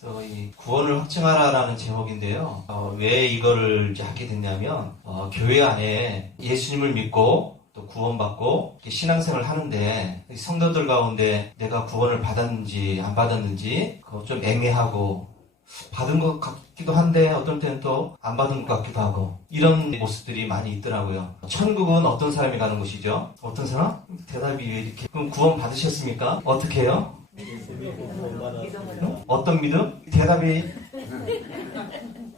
그래서 이 구원을 확증하라라는 제목인데요. 왜 이거를 이제 하게 됐냐면, 교회 안에 예수님을 믿고 또 구원받고 이렇게 신앙생활을 하는데 성도들 가운데 내가 구원을 받았는지 안 받았는지 그거 좀 애매하고 받은 것 같기도 한데 어떤 때는 또 안 받은 것 같기도 하고 이런 모습들이 많이 있더라고요. 천국은 어떤 사람이 가는 곳이죠? 어떤 사람? 대답이 왜 이렇게? 그럼 구원 받으셨습니까? 어떻게 해요? 어떤 믿음? 대답이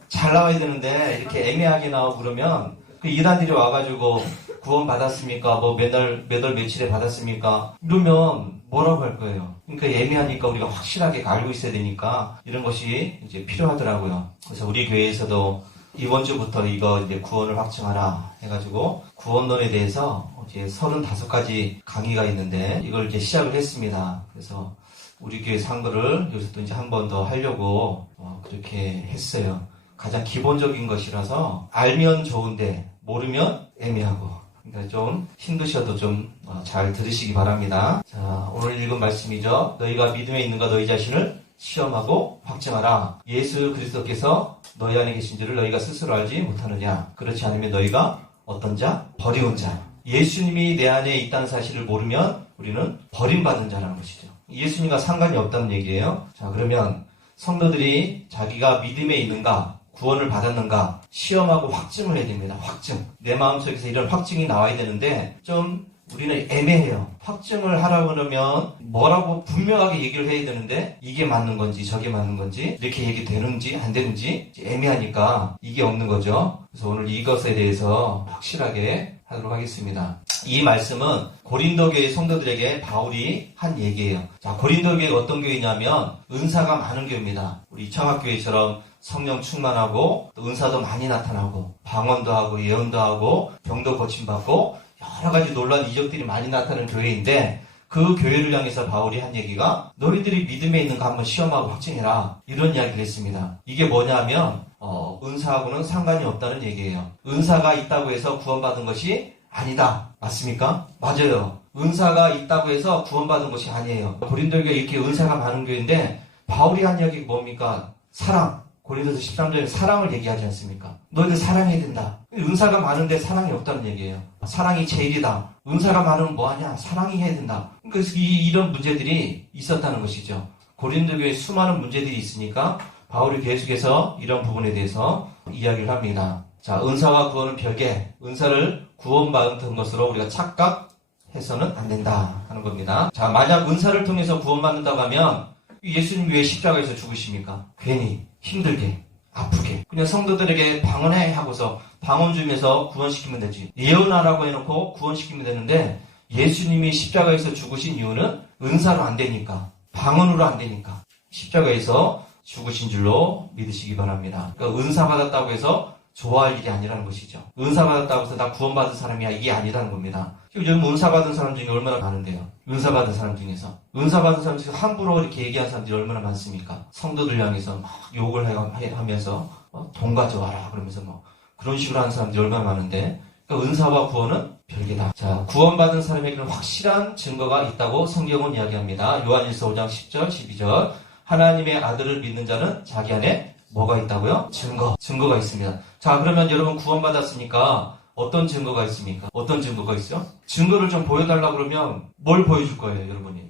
잘 나와야 되는데 이렇게 애매하게 나오고 그러면 그 이단들이 와가지고 구원 받았습니까? 뭐 몇 월 며칠에 받았습니까? 이러면 뭐라고 할 거예요? 그러니까 애매하니까 우리가 확실하게 알고 있어야 되니까 이런 것이 이제 필요하더라고요. 그래서 우리 교회에서도 이번 주부터 이거 이제 구원을 확증하라 해가지고 구원론에 대해서 이제 35가지 강의가 있는데 이걸 이제 시작을 했습니다. 그래서 우리 교회에서 한 거를 여기서 또 이제 한 번 더 하려고 그렇게 했어요. 가장 기본적인 것이라서 알면 좋은데 모르면 애매하고 그러니까 좀 힘드셔도 좀 잘 들으시기 바랍니다. 자, 오늘 읽은 말씀이죠. 너희가 믿음에 있는가 너희 자신을 시험하고 확증하라. 예수 그리스도께서 너희 안에 계신 줄을 너희가 스스로 알지 못하느냐. 그렇지 않으면 너희가 어떤 자? 버려온 자. 예수님이 내 안에 있다는 사실을 모르면 우리는 버림받은 자라는 것이죠. 예수님과 상관이 없다는 얘기예요. 자, 그러면 성도들이 자기가 믿음에 있는가 구원을 받았는가 시험하고 확증을 해야 됩니다. 확증. 내 마음속에서 이런 확증이 나와야 되는데 좀 우리는 애매해요. 확증을 하라고 그러면 뭐라고 분명하게 얘기를 해야 되는데 이게 맞는 건지 저게 맞는 건지 이렇게 얘기되는지 안 되는지 애매하니까 이게 없는 거죠. 그래서 오늘 이것에 대해서 확실하게 하도록 하겠습니다. 이 말씀은 고린도 교회 성도들에게 바울이 한 얘기예요. 자, 고린도 교회가 어떤 교회냐면 은사가 많은 교회입니다. 우리 청학교회처럼 성령 충만하고 또 은사도 많이 나타나고 방언도 하고 예언도 하고 병도 고침받고 여러 가지 놀라운 이적들이 많이 나타나는 교회인데 그 교회를 향해서 바울이 한 얘기가 너희들이 믿음에 있는 거 한번 시험하고 확증해라 이런 이야기를 했습니다. 이게 뭐냐면 은사하고는 상관이 없다는 얘기예요. 은사가 있다고 해서 구원받은 것이 아니다. 맞습니까? 맞아요. 은사가 있다고 해서 구원받은 것이 아니에요. 고린도 교회 이렇게 은사가 많은 교회인데 바울이 한 이야기가 뭡니까? 사랑. 고린도서 13장에 사랑을 얘기하지 않습니까? 너희들 사랑해야 된다. 은사가 많은데 사랑이 없다는 얘기예요. 사랑이 제일이다. 은사가 많으면 뭐하냐? 사랑이 해야 된다. 그래서 이런 문제들이 있었다는 것이죠. 고린도 교회에 수많은 문제들이 있으니까 바울이 계속해서 이런 부분에 대해서 이야기를 합니다. 자, 은사와 구원은 별개. 은사를 구원받은 것으로 우리가 착각해서는 안 된다 하는 겁니다. 자, 만약 은사를 통해서 구원받는다고 하면 예수님 왜 십자가에서 죽으십니까? 괜히 힘들게 아프게 그냥 성도들에게 방언해 하고서 방언 주면서 구원시키면 되지. 예언하라고 해놓고 구원시키면 되는데 예수님이 십자가에서 죽으신 이유는 은사로 안 되니까 방언으로 안 되니까 십자가에서 죽으신 줄로 믿으시기 바랍니다. 그러니까 은사 받았다고 해서 좋아할 일이 아니라는 것이죠. 은사 받았다고 해서 나 구원받은 사람이야 이게 아니라는 겁니다. 요즘 은사 받은 사람 중에 얼마나 많은데요. 은사 받은 사람 중에서 함부로 이렇게 얘기한 사람들이 얼마나 많습니까? 성도들 향해서 막 욕을 하면서 돈 가져와라 그러면서 뭐 그런 식으로 하는 사람들이 얼마나 많은데 그러니까 은사와 구원은 별개다. 자, 구원받은 사람에게는 확실한 증거가 있다고 성경은 이야기합니다. 요한일서 5장 10절 12절 하나님의 아들을 믿는 자는 자기 안에 뭐가 있다고요? 증거가 있습니다. 자, 그러면 여러분 구원받았으니까 어떤 증거가 있습니까? 어떤 증거가 있어? 증거를 좀 보여달라 그러면 뭘 보여줄 거예요, 여러분이?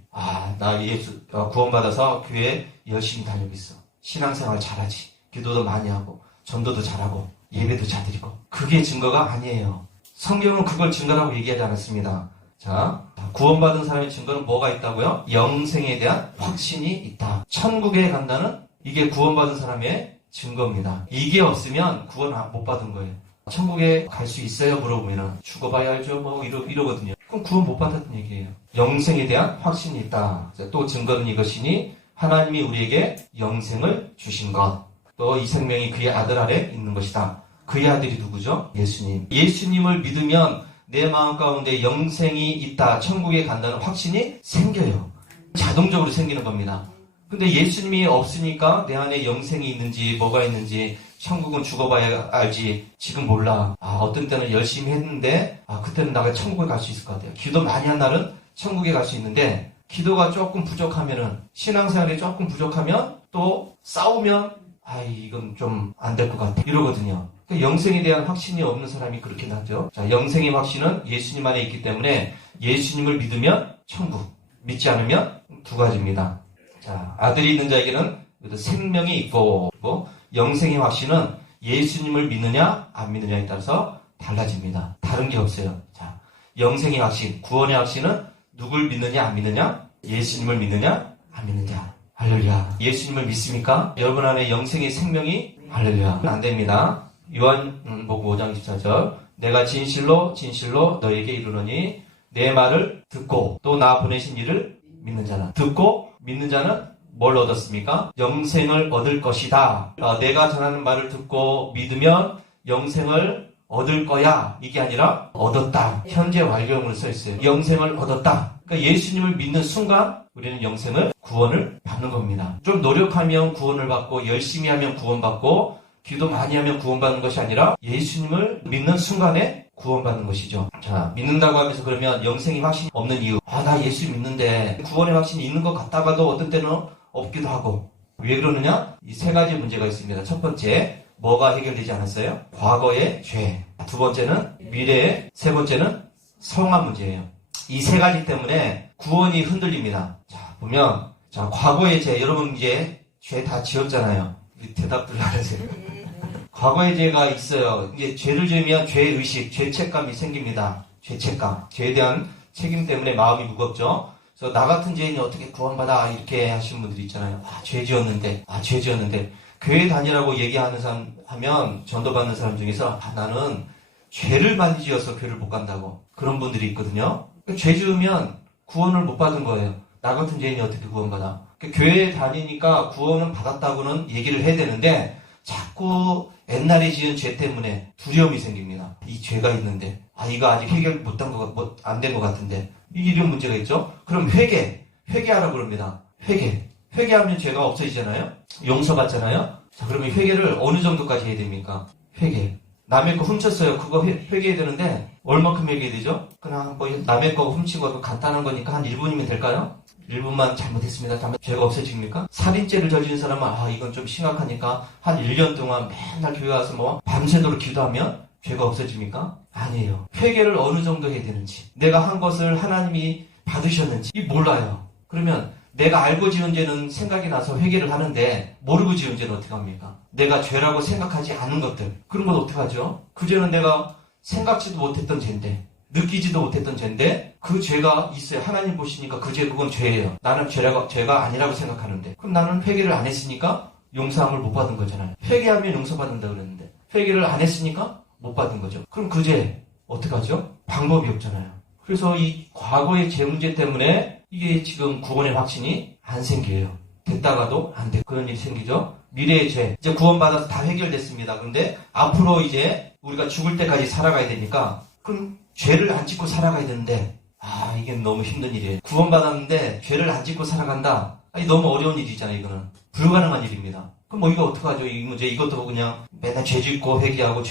나 예수 구원받아서 교회 열심히 다니고 있어. 신앙생활 잘하지. 기도도 많이 하고 전도도 잘하고 예배도 잘 드리고. 그게 증거가 아니에요. 성경은 그걸 증거라고 얘기하지 않았습니다. 자, 구원받은 사람의 증거는 뭐가 있다고요? 영생에 대한 확신이 있다. 천국에 간다는 이게 구원받은 사람의 증거입니다. 이게 없으면 구원 못 받은 거예요. 천국에 갈 수 있어요? 물어보면 죽어봐야 알죠? 뭐 이러거든요. 그럼 구원 못 받았던 얘기예요. 영생에 대한 확신이 있다. 또 증거는 이것이니 하나님이 우리에게 영생을 주신 것. 또 이 생명이 그의 아들 아래 있는 것이다. 그의 아들이 누구죠? 예수님. 예수님을 믿으면 내 마음 가운데 영생이 있다. 천국에 간다는 확신이 생겨요. 자동적으로 생기는 겁니다. 근데 예수님이 없으니까 내 안에 영생이 있는지 뭐가 있는지 천국은 죽어봐야 알지 지금 몰라. 어떤 때는 열심히 했는데 그때는 내가 천국에 갈 수 있을 것 같아요. 기도 많이 한 날은 천국에 갈 수 있는데 기도가 조금 부족하면은, 신앙생활이 조금 부족하면, 또 싸우면, 이건 좀 안 될 것 같아. 이러거든요. 그러니까 영생에 대한 확신이 없는 사람이 그렇게 나죠. 자, 영생의 확신은 예수님 안에 있기 때문에 예수님을 믿으면 천국, 믿지 않으면 두 가지입니다. 자, 아들이 있는 자에게는 생명이 있고, 그리고 영생의 확신은 예수님을 믿느냐 안 믿느냐에 따라서 달라집니다. 다른 게 없어요. 자, 영생의 확신, 구원의 확신은 누굴 믿느냐 안 믿느냐? 예수님을 믿느냐 안 믿느냐? 할렐루야. 예수님을 믿습니까? 여러분 안에 영생의 생명이? 할렐루야. 안 됩니다. 요한복음 5장 14절. 내가 진실로 진실로 너에게 이르노니 내 말을 듣고 또 나 보내신 이를 믿는 자는, 듣고 믿는 자는 뭘 얻었습니까? 영생을 얻을 것이다. 내가 전하는 말을 듣고 믿으면 영생을 얻을 거야. 이게 아니라 얻었다. 현재 완료형으로 써 있어요. 영생을 얻었다. 그러니까 예수님을 믿는 순간 우리는 영생을, 구원을 받는 겁니다. 좀 노력하면 구원을 받고 열심히 하면 구원받고 기도 많이 하면 구원받는 것이 아니라 예수님을 믿는 순간에 구원받는 것이죠. 자, 믿는다고 하면서 그러면 영생이 확신이 없는 이유. 나 예수 믿는데 구원의 확신이 있는 것 같다가도 어떤 때는 없기도 하고. 왜 그러느냐? 이 세 가지 문제가 있습니다. 첫 번째, 뭐가 해결되지 않았어요? 과거의 죄. 두 번째는 미래의, 세 번째는 성화 문제예요. 이 세 가지 때문에 구원이 흔들립니다. 자, 보면, 자, 과거의 죄. 여러분 이제 죄 다 지었잖아요. 대답들 안 하세요. 과거의 죄가 있어요. 이제 죄를 지으면 죄의식, 죄책감이 생깁니다. 죄책감. 죄에 대한 책임 때문에 마음이 무겁죠. 그래서 나 같은 죄인이 어떻게 구원받아? 이렇게 하시는 분들이 있잖아요. 죄 지었는데. 교회 다니라고 얘기하는 사람, 하면 전도받는 사람 중에서 나는 죄를 많이 지어서 교회를 못 간다고. 그런 분들이 있거든요. 죄 지으면 구원을 못 받은 거예요. 나 같은 죄인이 어떻게 구원받아? 교회에 다니니까 구원은 받았다고는 얘기를 해야 되는데 자꾸 옛날에 지은 죄 때문에 두려움이 생깁니다. 이 죄가 있는데 이거 아직 해결 안 된 것 같은데 이런 문제가 있죠. 그럼 회개하라고 그럽니다. 회개하면 죄가 없어지잖아요. 용서받잖아요. 자, 그러면 회개를 어느 정도까지 해야 됩니까? 회개. 남의 거 훔쳤어요. 그거 회개해야 되는데 얼마큼 회개해야 되죠? 그냥 뭐 남의 거 훔친 거 간단한 거니까 한 1분이면 될까요? 1분만 잘못했습니다. 죄가 없어집니까? 살인죄를 저지른 사람은 이건 좀 심각하니까 한 1년 동안 맨날 교회 와서 밤새도록 기도하면 죄가 없어집니까? 아니에요. 회개를 어느 정도 해야 되는지, 내가 한 것을 하나님이 받으셨는지 몰라요. 그러면 내가 알고 지은 죄는 생각이 나서 회개를 하는데 모르고 지은 죄는 어떻게 합니까? 내가 죄라고 생각하지 않은 것들, 그런 건 어떻게 하죠? 그 죄는 내가 생각지도 못했던 죄인데, 느끼지도 못했던 죄인데 그 죄가 있어요. 하나님 보시니까 그건 죄예요. 나는 죄가 아니라고 생각하는데, 그럼 나는 회개를 안 했으니까 용서함을 못 받은 거잖아요. 회개하면 용서받는다 그랬는데 회개를 안 했으니까 못 받은 거죠. 그럼 그 죄 어떻게 하죠? 방법이 없잖아요. 그래서 이 과거의 죄 문제 때문에 이게 지금 구원의 확신이 안 생겨요. 됐다가도 안 돼. 그런 일이 생기죠. 미래의 죄. 이제 구원받아서 다 해결됐습니다. 그런데 앞으로 이제 우리가 죽을 때까지 살아가야 되니까, 그럼 죄를 안 짓고 살아가야 되는데 이게 너무 힘든 일이에요. 구원받았는데 죄를 안 짓고 살아간다. 너무 어려운 일이잖아요. 이거는 불가능한 일입니다. 그럼 이거 어떡하죠? 이 문제, 이것도 그냥 맨날 죄 짓고 회개하고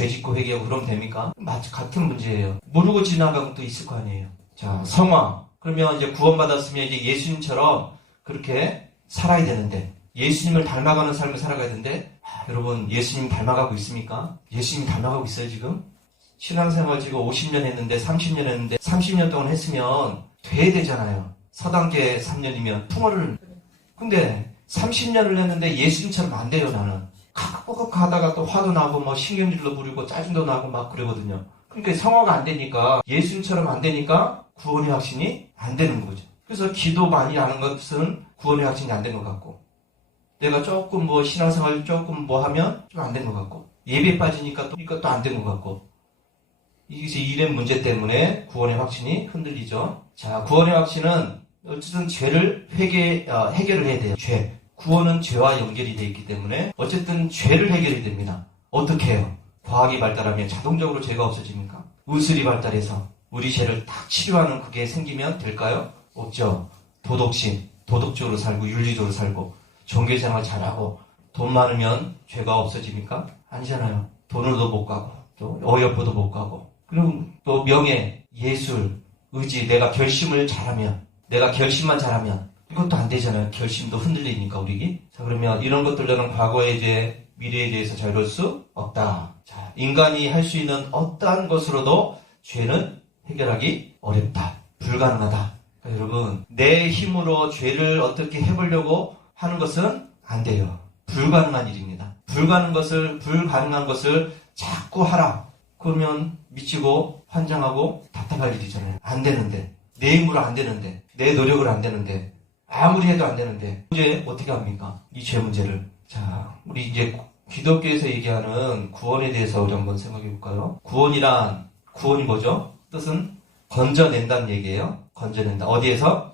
그러면 됩니까? 같은 문제예요. 모르고 지나간 것도 있을 거 아니에요. 자, 성화. 그러면 이제 구원받았으면 이제 예수님처럼 그렇게 살아야 되는데, 예수님을 닮아가는 삶을 살아가야 되는데, 여러분 예수님 닮아가고 있습니까? 예수님 닮아가고 있어요 지금? 신앙생활 지금 50년 했는데 30년 했는데 30년 동안 했으면 돼야 되잖아요. 서당계 3년이면 풍어를. 근데 30년을 했는데 예수님처럼 안 돼요. 나는 가다가 또 화도 나고 신경질도 부리고 짜증도 나고 막 그러거든요. 그러니까 성화가 안 되니까, 예수님처럼 안 되니까 구원의 확신이 안 되는 거죠. 그래서 기도 많이 하는 것은 구원의 확신이 안 된 것 같고, 내가 조금 신앙생활 조금 하면 좀 안 된 것 같고, 예배 빠지니까 또 이것도 안 된 것 같고, 이것이 이런 문제 때문에 구원의 확신이 흔들리죠. 자, 구원의 확신은 어쨌든 죄를 해결을 해야 돼요. 죄. 구원은 죄와 연결이 되어 있기 때문에 어쨌든 죄를 해결해야 됩니다. 어떻게 해요? 과학이 발달하면 자동적으로 죄가 없어집니까? 의술이 발달해서 우리 죄를 딱 치료하는 그게 생기면 될까요? 없죠. 도덕심, 도덕적으로 살고 윤리적으로 살고 종교생활 잘하고 돈 많으면 죄가 없어집니까? 아니잖아요. 돈으로도 못 가고 또 어여쁘도 못 가고, 그리고 또 명예, 예술, 의지, 내가 결심을 잘하면, 내가 결심만 잘하면 이것도 안 되잖아요. 결심도 흔들리니까 우리. 자, 그러면 이런 것들로는 과거의 죄, 미래에 대해서 자유로울 수 없다. 자, 인간이 할 수 있는 어떠한 것으로도 죄는 해결하기 어렵다. 불가능하다. 그러니까 여러분, 내 힘으로 죄를 어떻게 해보려고 하는 것은 안 돼요. 불가능한 일입니다. 불가능한 것을 자꾸 하라. 그러면 미치고 환장하고 답답할 일이잖아요. 안 되는데. 내 힘으로 안 되는데. 내 노력으로 안 되는데. 아무리 해도 안 되는데. 이제 어떻게 합니까? 이 죄 문제를. 자, 우리 이제 기독교에서 얘기하는 구원에 대해서 우리 한번 생각해 볼까요? 구원이 뭐죠? 뜻은 건져낸다는 얘기예요. 건져낸다. 어디에서?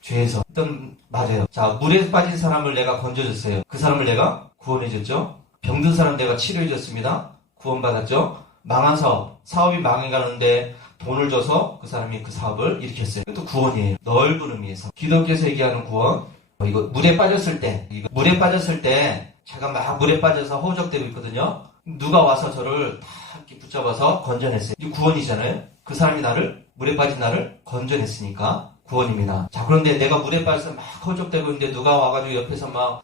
죄에서. 일단 맞아요. 자, 물에 빠진 사람을 내가 건져줬어요. 그 사람을 내가 구원해줬죠. 병든 사람 내가 치료해줬습니다. 구원받았죠. 망한 사업이 망해가는데 돈을 줘서 그 사람이 그 사업을 일으켰어요. 이것도 구원이에요. 넓은 의미에서. 기독교에서 얘기하는 구원, 이거 물에 빠졌을 때 제가 막 물에 빠져서 허우적대고 있거든요. 누가 와서 저를 다 이렇게 붙잡아서 건져냈어요. 이 구원이잖아요. 그 사람이 물에 빠진 나를 건져냈으니까 구원입니다. 자, 그런데 내가 물에 빠져서 막 허우적대고 있는데 누가 와가지고 옆에서 막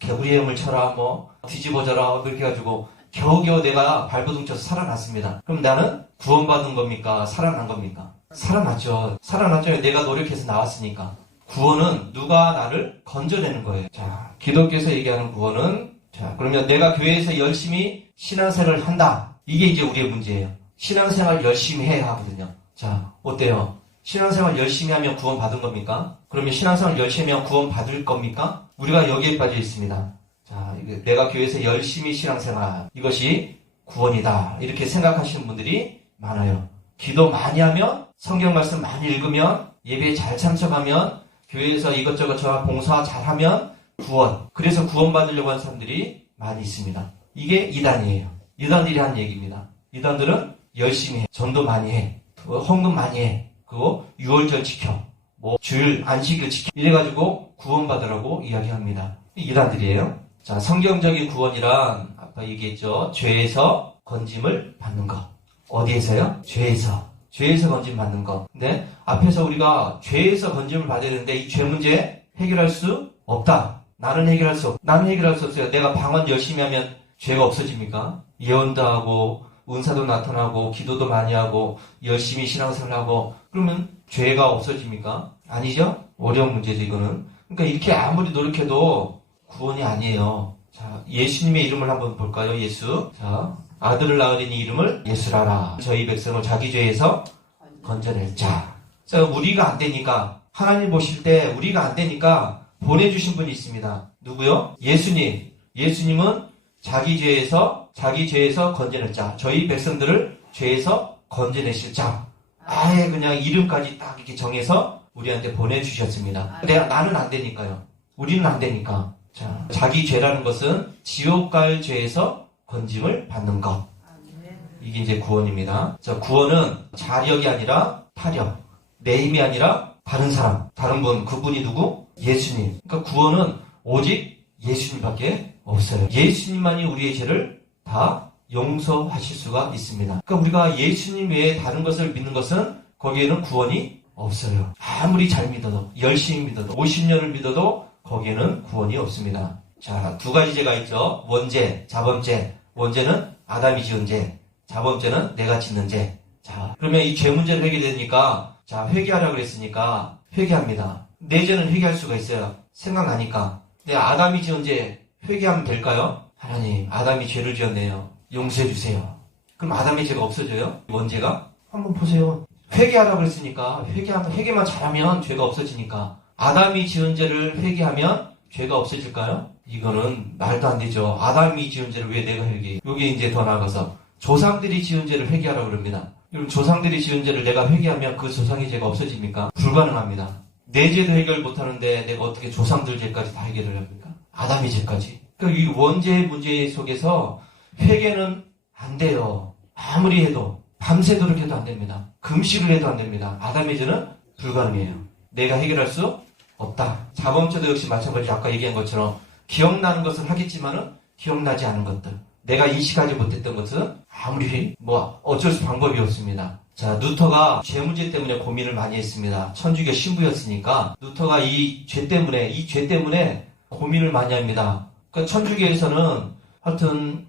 개구리의 힘을 쳐라, 뒤집어져라, 그렇게 해가지고 겨우겨우 내가 발버둥 쳐서 살아났습니다. 그럼 나는 구원받은 겁니까? 살아난 겁니까? 살아났죠. 내가 노력해서 나왔으니까. 구원은 누가 나를 건져내는 거예요. 자, 기독교에서 얘기하는 구원은, 자, 그러면 내가 교회에서 열심히 신앙생활을 한다. 이게 이제 우리의 문제예요. 신앙생활 열심히 해야 하거든요. 자, 어때요? 신앙생활 열심히 하면 구원받은 겁니까? 그러면 신앙생활 열심히 하면 구원받을 겁니까? 우리가 여기에 빠져 있습니다. 자, 내가 교회에서 열심히 신앙생활, 이것이 구원이다. 이렇게 생각하시는 분들이 많아요. 기도 많이 하면, 성경 말씀 많이 읽으면, 예배에 잘 참석하면, 교회에서 이것저것 저와 봉사 잘하면 구원. 그래서 구원받으려고 하는 사람들이 많이 있습니다. 이게 이단이에요. 이단들이 하는 얘기입니다. 이단들은 열심히 해. 전도 많이 해. 헌금 많이 해. 그리고 유월절 지켜. 주일 안식일 지켜. 이래가지고 구원받으라고 이야기합니다. 이단들이에요. 자, 성경적인 구원이란 아까 얘기했죠. 죄에서 건짐을 받는 것. 어디에서요? 죄에서 건짐 받는 것. 근데 앞에서 우리가 죄에서 건짐을 받아야 되는데 이 죄 문제 해결할 수 없다. 나는 해결할 수 없어요. 내가 방언 열심히 하면 죄가 없어집니까? 예언도 하고 은사도 나타나고 기도도 많이 하고 열심히 신앙생활하고 그러면 죄가 없어집니까? 아니죠? 어려운 문제죠, 이거는. 그러니까 이렇게 아무리 노력해도 구원이 아니에요. 자, 예수님의 이름을 한번 볼까요? 예수. 자, 아들을 낳으리니 이름을 예수라라. 저희 백성을 자기 죄에서 건져낼 자. 자, 우리가 안 되니까, 하나님 보실 때 우리가 안 되니까 보내주신 분이 있습니다. 누구요? 예수님. 예수님은 자기 죄에서 건져낼 자. 저희 백성들을 죄에서 건져내실 자. 아예 그냥 이름까지 딱 이렇게 정해서 우리한테 보내주셨습니다. 나는 안 되니까요. 우리는 안 되니까. 자, 자기 죄라는 것은 지옥 갈 죄에서 건짐을 받는 것. 이게 이제 구원입니다. 자, 구원은 자력이 아니라 타력. 내 힘이 아니라 다른 사람. 다른 분, 그분이 누구? 예수님. 그러니까 구원은 오직 예수님밖에 없어요. 예수님만이 우리의 죄를 다 용서하실 수가 있습니다. 그러니까 우리가 예수님 외에 다른 것을 믿는 것은 거기에는 구원이 없어요. 아무리 잘 믿어도, 열심히 믿어도, 50년을 믿어도 거기에는 구원이 없습니다. 자, 두 가지 죄가 있죠. 원죄, 자범죄. 원죄는 아담이 지은 죄. 자범죄는 내가 짓는 죄. 자, 그러면 이 죄 문제를 해결되니까, 자, 회개하라고 그랬으니까 회개합니다. 내 죄는 회개할 수가 있어요. 생각나니까. 근데 아담이 지은 죄 회개하면 될까요? 하나님, 아담이 죄를 지었네요. 용서해 주세요. 그럼 아담의 죄가 없어져요? 원죄가? 한번 보세요. 회개하라고 그랬으니까 회개만 잘하면 죄가 없어지니까. 아담이 지은 죄를 회개하면 죄가 없어질까요? 이거는 말도 안 되죠. 아담이 지은 죄를 왜 내가 회개해? 여기 이제 더 나아가서 조상들이 지은 죄를 회개하라고 그럽니다. 그럼 조상들이 지은 죄를 내가 회개하면 그 조상의 죄가 없어집니까? 불가능합니다. 내 죄도 해결 못하는데 내가 어떻게 조상들 죄까지 다 해결을 합니까? 아담의 죄까지. 그러니까 이 원죄의 문제 속에서 회개는 안 돼요. 아무리 해도 밤새도록 해도 안 됩니다. 금식을 해도 안 됩니다. 아담의 죄는 불가능해요. 내가 해결할 수 없다. 자범죄도 역시 마찬가지. 아까 얘기한 것처럼 기억나는 것은 하겠지만은 기억나지 않은 것들, 내가 인식하지 못했던 것은 아무리 어쩔 수 방법이 없습니다. 자, 루터가 죄 문제 때문에 고민을 많이 했습니다. 천주교 신부였으니까 루터가 이 죄 때문에 고민을 많이 합니다. 그러니까 천주교에서는 하여튼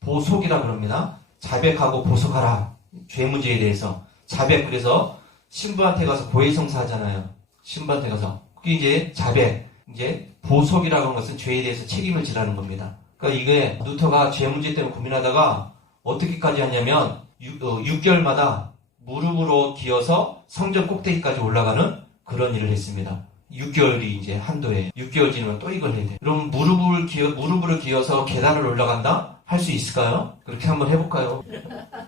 보속이라 그럽니다. 자백하고 보속하라. 죄 문제에 대해서. 자백, 그래서 신부한테 가서 고해성사 하잖아요. 신부한테 가서. 그게 이제 자백, 이제 보속이라고 하는 것은 죄에 대해서 책임을 지라는 겁니다. 그러니까 이게 루터가 죄 문제 때문에 고민하다가 어떻게까지 하냐면 6개월마다 무릎으로 기어서 성전 꼭대기까지 올라가는 그런 일을 했습니다. 6개월이 이제 한도예요. 6개월 지나면 또 이걸 해야 돼요. 그럼 무릎으로 기어서 계단을 올라간다? 할 수 있을까요? 그렇게 한번 해볼까요?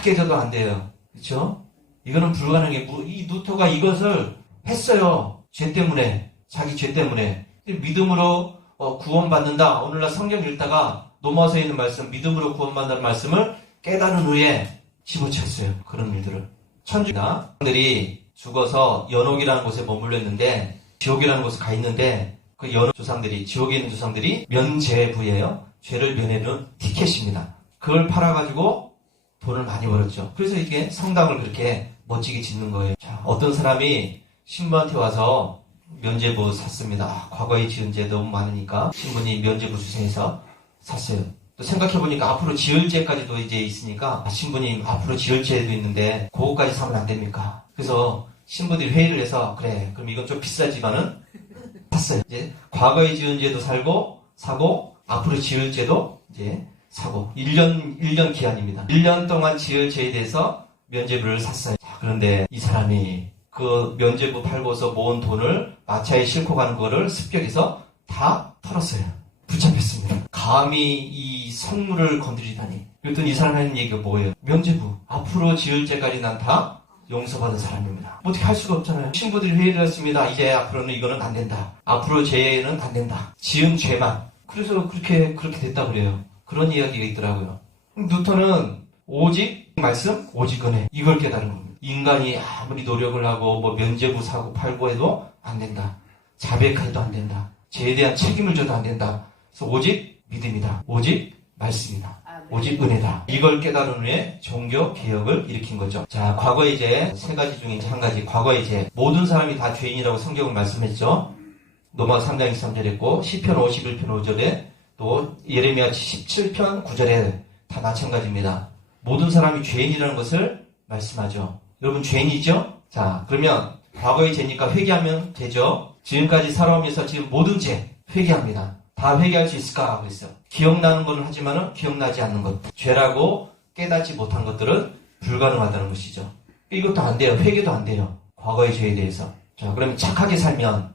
깨져도 안 돼요. 그렇죠? 이거는 불가능해요. 이 루터가 이것을 했어요. 죄 때문에. 자기 죄 때문에. 믿음으로 구원받는다. 오늘날 성경 읽다가 로마서에 있는 말씀, 믿음으로 구원받는다는 말씀을 깨달은 후에 집어쳤어요. 그런 일들을. 천주교들이 죽어서 연옥이라는 곳에 머물러 있는데, 지옥이라는 곳에 가 있는데, 그 연옥 조상들이, 지옥에 있는 조상들이 면죄부예요. 죄를 면해주는 티켓입니다. 그걸 팔아가지고 돈을 많이 벌었죠. 그래서 이게 성당을 그렇게 멋지게 짓는 거예요. 자, 어떤 사람이 신부한테 와서 면죄부 샀습니다. 과거에 지은 죄 너무 많으니까 신부님 면죄부 주세요 해서 샀어요. 또 생각해보니까 앞으로 지을 죄까지도 이제 있으니까 신부님 앞으로 지을 죄도 있는데 그거까지 사면 안 됩니까? 그래서 신부들이 회의를 해서 그래 그럼 이건 좀 비싸지만은 샀어요. 이제 과거에 지은 죄도 사고 앞으로 지을 죄도 이제 사고 1년 기한입니다. 1년 동안 지을 죄에 대해서 면죄부를 샀어요. 자, 그런데 이 사람이 그 면죄부 팔고서 모은 돈을 마차에 싣고 가는 거를 습격해서 다 털었어요. 붙잡혔습니다. 감히 이 성물을 건드리다니. 그랬더니 이 사람이 하는 얘기가 뭐예요? 면죄부. 앞으로 지을 죄까지 난 다 용서받은 사람입니다. 어떻게 할 수가 없잖아요. 신부들이 회의를 했습니다. 이제 앞으로는 이거는 안 된다. 앞으로 죄는 안 된다. 지은 죄만. 그래서 그렇게 됐다 그래요. 그런 이야기가 있더라고요. 루터는 오직 말씀, 오직 은혜. 이걸 깨달은 겁니다. 인간이 아무리 노력을 하고 뭐 면죄부 사고 팔고 해도 안 된다. 자백해도 안 된다. 죄에 대한 책임을 져도 안 된다. 그래서 오직 믿음이다. 오직 말씀이다. 오직 은혜다. 이걸 깨달은 후에 종교 개혁을 일으킨 거죠. 자, 과거의 이제 세 가지 중에 이제 한 가지. 과거의 이제 모든 사람이 다 죄인이라고 성경은 말씀했죠. 로마서 3장 23절 했고 시편 51편 5절에 또 예레미야 17편 9절에 다 마찬가지입니다. 모든 사람이 죄인이라는 것을 말씀하죠. 여러분 죄인이죠? 자, 그러면 과거의 죄니까 회개하면 되죠. 지금까지 살아오면서 지금 모든 죄 회개합니다. 다 회개할 수 있을까? 그랬어요. 기억나는 것은 하지만은 기억나지 않는 것. 죄라고 깨닫지 못한 것들은 불가능하다는 것이죠. 이것도 안 돼요. 회개도 안 돼요. 과거의 죄에 대해서. 자, 그러면 착하게 살면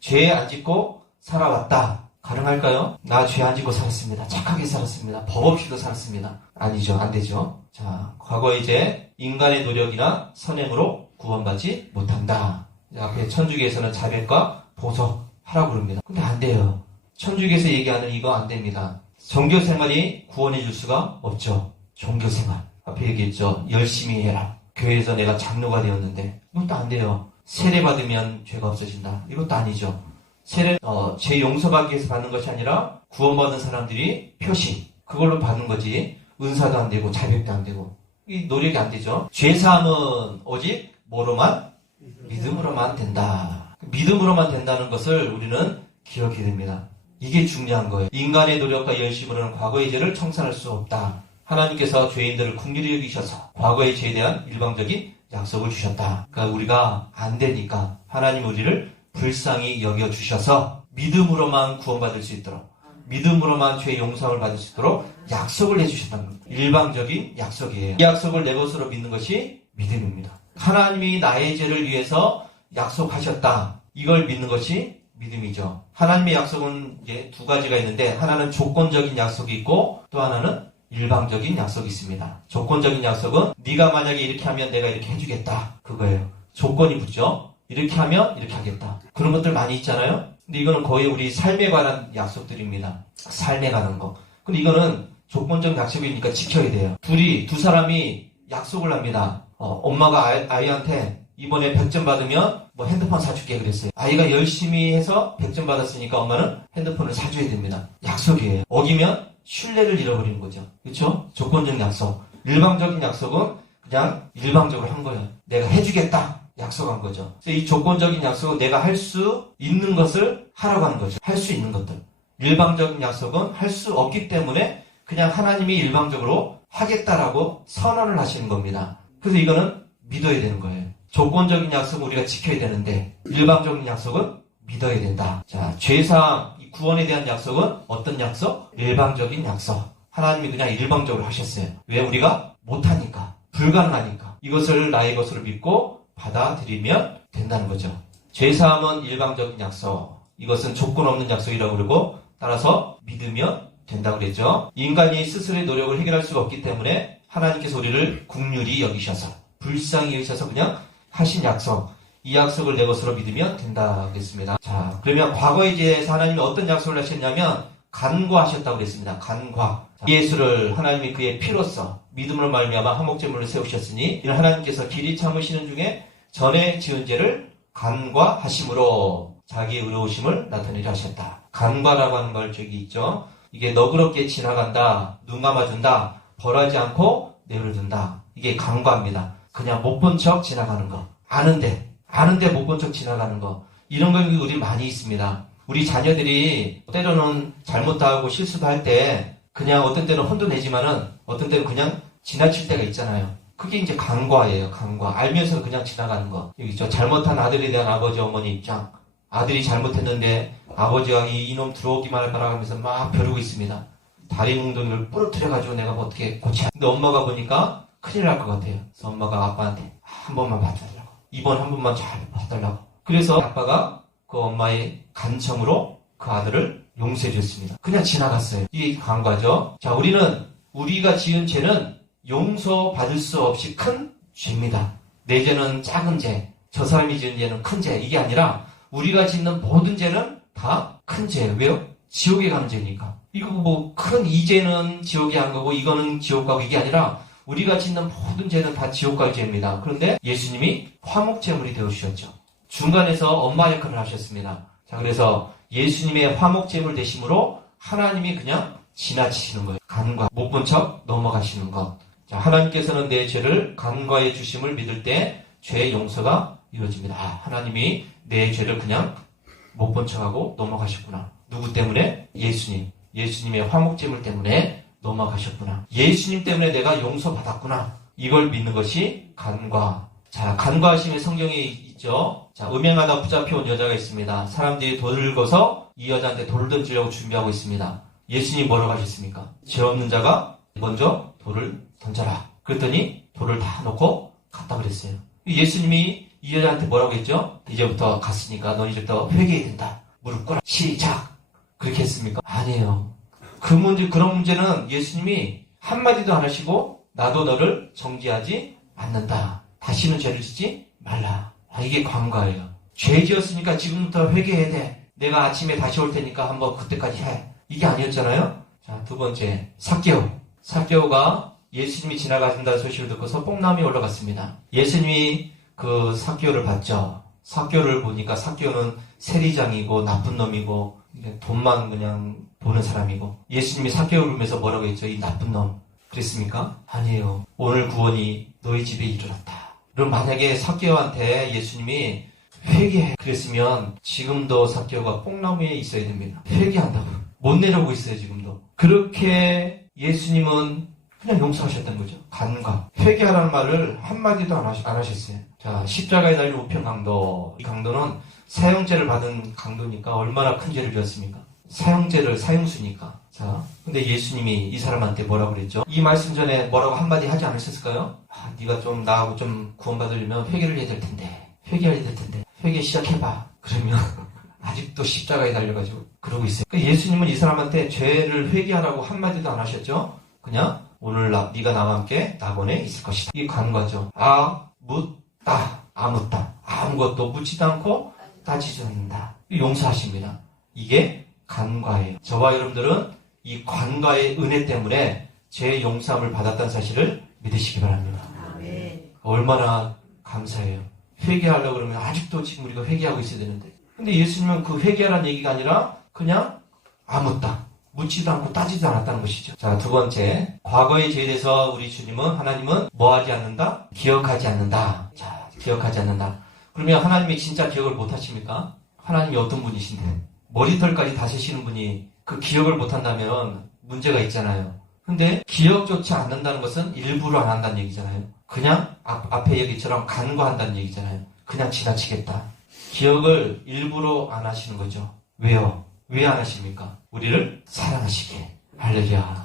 죄 안 짓고 살아왔다. 가능할까요? 나 죄 안 짓고 살았습니다. 착하게 살았습니다. 법 없이도 살았습니다. 아니죠. 안 되죠. 자, 과거에 이제 인간의 노력이나 선행으로 구원받지 못한다. 앞에 천주교에서는 자백과 보석하라고 그럽니다. 근데 안 돼요. 천주교에서 얘기하는 이거 안 됩니다. 종교생활이 구원해 줄 수가 없죠. 종교생활. 앞에 얘기했죠. 열심히 해라. 교회에서 내가 장로가 되었는데 이것도 안 돼요. 세례 받으면 죄가 없어진다. 이것도 아니죠. 세례, 죄 용서받기 위해서 받는 것이 아니라 구원받은 사람들이 표시. 그걸로 받는 거지. 은사도 안 되고 자백도 안 되고. 이 노력이 안 되죠. 죄사함은 오직 뭐로만? 믿음으로만 된다. 믿음으로만 된다는 것을 우리는 기억해야 됩니다. 이게 중요한 거예요. 인간의 노력과 열심으로는 과거의 죄를 청산할 수 없다. 하나님께서 죄인들을 긍휼히 여기셔서 과거의 죄에 대한 일방적인 약속을 주셨다. 그러니까 우리가 안 되니까 하나님 우리를 불쌍히 여겨주셔서 믿음으로만 구원받을 수 있도록 믿음으로만 죄 용서를 받을 수 있도록 약속을 해주셨다는 겁니다. 일방적인 약속이에요. 이 약속을 내 것으로 믿는 것이 믿음입니다. 하나님이 나의 죄를 위해서 약속하셨다. 이걸 믿는 것이 믿음이죠. 하나님의 약속은 이제 두 가지가 있는데 하나는 조건적인 약속이 있고 또 하나는 일방적인 약속이 있습니다. 조건적인 약속은 네가 만약에 이렇게 하면 내가 이렇게 해주겠다. 그거예요. 조건이 붙죠. 이렇게 하면 이렇게 하겠다. 그런 것들 많이 있잖아요. 근데 이거는 거의 우리 삶에 관한 약속들입니다. 삶에 관한 거. 근데 이거는 조건적 약속이니까 지켜야 돼요. 두 사람이 약속을 합니다. 엄마가 아이한테 이번에 100점 받으면 뭐 핸드폰 사줄게 그랬어요. 아이가 열심히 해서 100점 받았으니까 엄마는 핸드폰을 사줘야 됩니다. 약속이에요. 어기면 신뢰를 잃어버리는 거죠. 그렇죠? 조건적 약속. 일방적인 약속은 그냥 일방적으로 한 거예요. 내가 해주겠다. 약속한 거죠. 그래서 이 조건적인 약속은 내가 할 수 있는 것을 하라고 하는 거죠. 할 수 있는 것들. 일방적인 약속은 할 수 없기 때문에 그냥 하나님이 일방적으로 하겠다라고 선언을 하시는 겁니다. 그래서 이거는 믿어야 되는 거예요. 조건적인 약속은 우리가 지켜야 되는데 일방적인 약속은 믿어야 된다. 자, 죄사함, 구원에 대한 약속은 어떤 약속? 일방적인 약속. 하나님이 그냥 일방적으로 하셨어요. 왜? 우리가 못하니까. 불가능하니까. 이것을 나의 것으로 믿고 받아들이면 된다는 거죠. 죄사함은 일방적인 약속. 이것은 조건 없는 약속이라고 그러고 따라서 믿으면 된다고 그랬죠. 인간이 스스로의 노력을 해결할 수가 없기 때문에 하나님께서 우리를 긍휼히 여기셔서 불쌍히 여기셔서 그냥 하신 약속. 이 약속을 내 것으로 믿으면 된다 그랬습니다. 자, 그러면 과거의 죄에서 하나님이 어떤 약속을 하셨냐면 간과하셨다고 그랬습니다. 간과. 예수를 하나님이 그의 피로써 믿음으로 말미암아 화목제물을 세우셨으니 이는 하나님께서 길이 참으시는 중에 전에 지은 죄를 간과하심으로 자기의 의로우심을 나타내려 하셨다. 간과라고 하는 걸 저기 있죠. 이게 너그럽게 지나간다, 눈 감아준다, 벌하지 않고 내버려둔다. 이게 간과입니다. 그냥 못 본 척 지나가는 거. 아는데 못 본 척 지나가는 거. 이런 거 우리 많이 있습니다. 우리 자녀들이 때로는 잘못도 하고 실수도 할 때 그냥 어떤 때는 혼도 내지만은 어떤 때는 그냥 지나칠 때가 있잖아요. 그게 이제 간과예요. 간과. 알면서 그냥 지나가는 거. 여기 있죠. 잘못한 아들에 대한 아버지 어머니 입장. 아들이 잘못했는데 아버지가 이놈 들어오기만 할 거라 하면서 막 벼르고 있습니다. 다리 뭉둥이를 부러뜨려가지고 내가 뭐 어떻게 고쳐야. 근데 엄마가 보니까 큰일 날 것 같아요. 그래서 엄마가 아빠한테 한 번만 봐달라고. 이번 한 번만 잘 봐달라고. 그래서 아빠가 그 엄마의 간청으로 그 아들을 용서해 줬습니다. 그냥 지나갔어요. 이게 간과죠. 자, 우리가 지은 죄는 용서받을 수 없이 큰 죄입니다. 내 죄는 작은 죄, 저 사람이 지은 죄는 큰 죄. 이게 아니라 우리가 짓는 모든 죄는 다 큰 죄예요. 왜요? 지옥에 가는 죄니까. 이거 뭐 큰 이 죄는 지옥에 안 가고 이거는 지옥 가고 이게 아니라 우리가 짓는 모든 죄는 다 지옥 갈 죄입니다. 그런데 예수님이 화목제물이 되어주셨죠. 중간에서 엄마 역할을 하셨습니다. 자, 그래서 예수님의 화목제물 되심으로 하나님이 그냥 지나치시는 거예요. 간과 못 본 척 넘어가시는 것. 자, 하나님께서는 내 죄를 간과해 주심을 믿을 때 죄의 용서가 이루어집니다. 아, 하나님이 내 죄를 그냥 못 본 척하고 넘어가셨구나. 누구 때문에? 예수님의 화목제물 때문에 넘어가셨구나. 예수님 때문에 내가 용서받았구나. 이걸 믿는 것이 간과. 자, 간과하심의 성경에 있죠. 자, 음행하다 붙잡혀온 여자가 있습니다. 사람들이 돌을 걷어서 이 여자한테 돌을 던지려고 준비하고 있습니다. 예수님이 뭐라고 하셨습니까? 죄 없는 자가 먼저 돌을 던져라. 그랬더니 돌을 다 놓고 갔다 그랬어요. 예수님이 이 여자한테 뭐라고 했죠? 이제부터 갔으니까 넌 이제부터 회개해야 된다. 무릎 꿇어. 시작. 그렇게 했습니까? 아니에요. 그런 문제는 예수님이 한마디도 안 하시고 나도 너를 정죄하지 않는다. 다시는 죄를 짓지 말라. 이게 간과예요. 죄 지었으니까 지금부터 회개해야 돼. 내가 아침에 다시 올 테니까 한번 그때까지 해. 이게 아니었잖아요. 자, 두 번째, 삭개오가 예수님이 지나가신다는 소식을 듣고서 뽕나무에 올라갔습니다. 예수님이 그 삭개오를 봤죠. 삭개오를 보니까 삭개오는 세리장이고 나쁜 놈이고 돈만 그냥 보는 사람이고 예수님이 삭개오를 보면서 뭐라고 했죠? 이 나쁜 놈. 그랬습니까? 아니에요. 오늘 구원이 너희 집에 이르렀다. 그럼 만약에 삭개오한테 예수님이 회개해 그랬으면 지금도 삭개오가 뽕나무에 있어야 됩니다. 회개한다고. 못 내려오고 있어요, 지금도. 그렇게 예수님은 그냥 용서하셨던 거죠. 간과. 회개하라는 말을 한마디도 안 하셨어요. 자, 십자가에 달린 우편 강도. 이 강도는 사형죄를 받은 강도니까 얼마나 큰 죄를 지었습니까? 사형수니까. 자, 근데 예수님이 이 사람한테 뭐라고 그랬죠? 이 말씀 전에 뭐라고 한마디 하지 않으셨을까요? 아, 네가 좀 나하고 좀 구원받으려면 회개를 해야 될 텐데. 회개 시작해봐. 그러면 아직도 십자가에 달려가지고 그러고 있어요. 그러니까 예수님은 이 사람한테 죄를 회개하라고 한마디도 안 하셨죠? 그냥 오늘 네가 나와 함께 낙원에 있을 것이다. 이게 간과죠. 아무것도 묻지도 않고 따지지 않는다. 용서하십니다. 이게 간과예요. 저와 여러분들은 이 간과의 은혜 때문에 죄 용서함을 받았다는 사실을 믿으시기 바랍니다. 아멘. 얼마나 감사해요. 회개하려고 그러면 아직도 지금 우리가 회개하고 있어야 되는데. 근데 예수님은 그 회개하라는 얘기가 아니라 그냥 묻지도 않고 따지도 않았다는 것이죠. 자, 두 번째, 과거의 죄에 대해서 우리 주님은, 하나님은 뭐 하지 않는다? 기억하지 않는다. 자, 기억하지 않는다. 그러면 하나님이 진짜 기억을 못 하십니까? 하나님이 어떤 분이신데? 머리털까지 다 세시는 분이 그 기억을 못 한다면 문제가 있잖아요. 근데 기억조차 않는다는 것은 일부러 안 한다는 얘기잖아요. 그냥 앞에 얘기처럼 간과한다는 얘기잖아요. 그냥 지나치겠다. 기억을 일부러 안 하시는 거죠. 왜요? 왜 안 하십니까? 우리를 사랑하시기에. 할렐루야.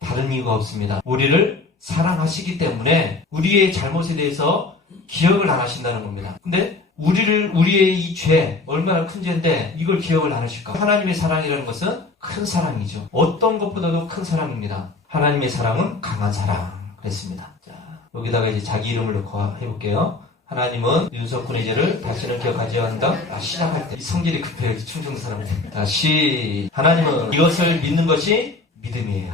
다른 이유가 없습니다. 우리를 사랑하시기 때문에 우리의 잘못에 대해서 기억을 안 하신다는 겁니다. 근데 우리의 이 죄, 얼마나 큰 죄인데 이걸 기억을 안 하실까? 하나님의 사랑이라는 것은 큰 사랑이죠. 어떤 것보다도 큰 사랑입니다. 하나님의 사랑은 강한 사랑. 그랬습니다. 자, 여기다가 이제 자기 이름을 넣고 해볼게요. 하나님은 윤석군의 죄를 다시는 기억하지 않는다. 시작할 때 성질이 급해요. 충청도 사람들. 하나님은 이것을 믿는 것이 믿음이에요.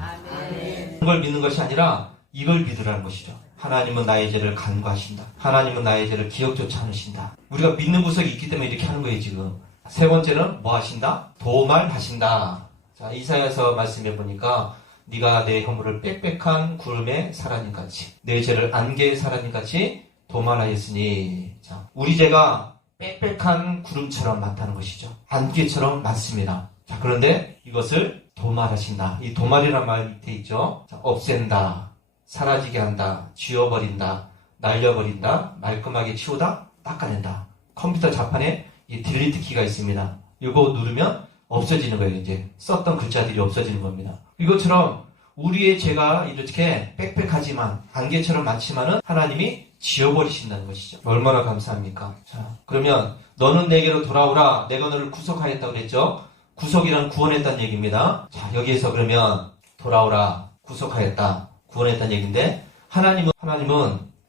그걸 믿는 것이 아니라 이걸 믿으라는 것이죠. 하나님은 나의 죄를 간과하신다. 하나님은 나의 죄를 기억조차 않으신다. 우리가 믿는 구석이 있기 때문에 이렇게 하는 거예요, 지금. 세 번째는 뭐 하신다? 도말하신다. 자, 이사야서 말씀해 보니까 네가 내 허물을 빽빽한 구름의 사라님같이 내 죄를 안개의 사라님같이 도말하였으니. 자, 우리 죄가 빽빽한 구름처럼 많다는 것이죠. 안개처럼 많습니다. 자, 그런데 이것을 도말하신다. 이 도말이란 말 밑에 있죠. 자, 없앤다, 사라지게 한다, 지워버린다, 날려버린다, 말끔하게 치우다, 닦아낸다. 컴퓨터 자판에 이 딜리트 키가 있습니다. 이거 누르면 없어지는 거예요. 이제 썼던 글자들이 없어지는 겁니다. 이것처럼 우리의 죄가 이렇게 빽빽하지만 안개처럼 많지만은 하나님이 지워버리신다는 것이죠. 얼마나 감사합니까? 자, 그러면 너는 내게로 돌아오라. 내가 너를 구속하였다고 그랬죠. 구속이란 구원했다는 얘기입니다. 자, 여기에서 그러면 돌아오라, 구속하였다, 구원했다는 얘기인데 하나님은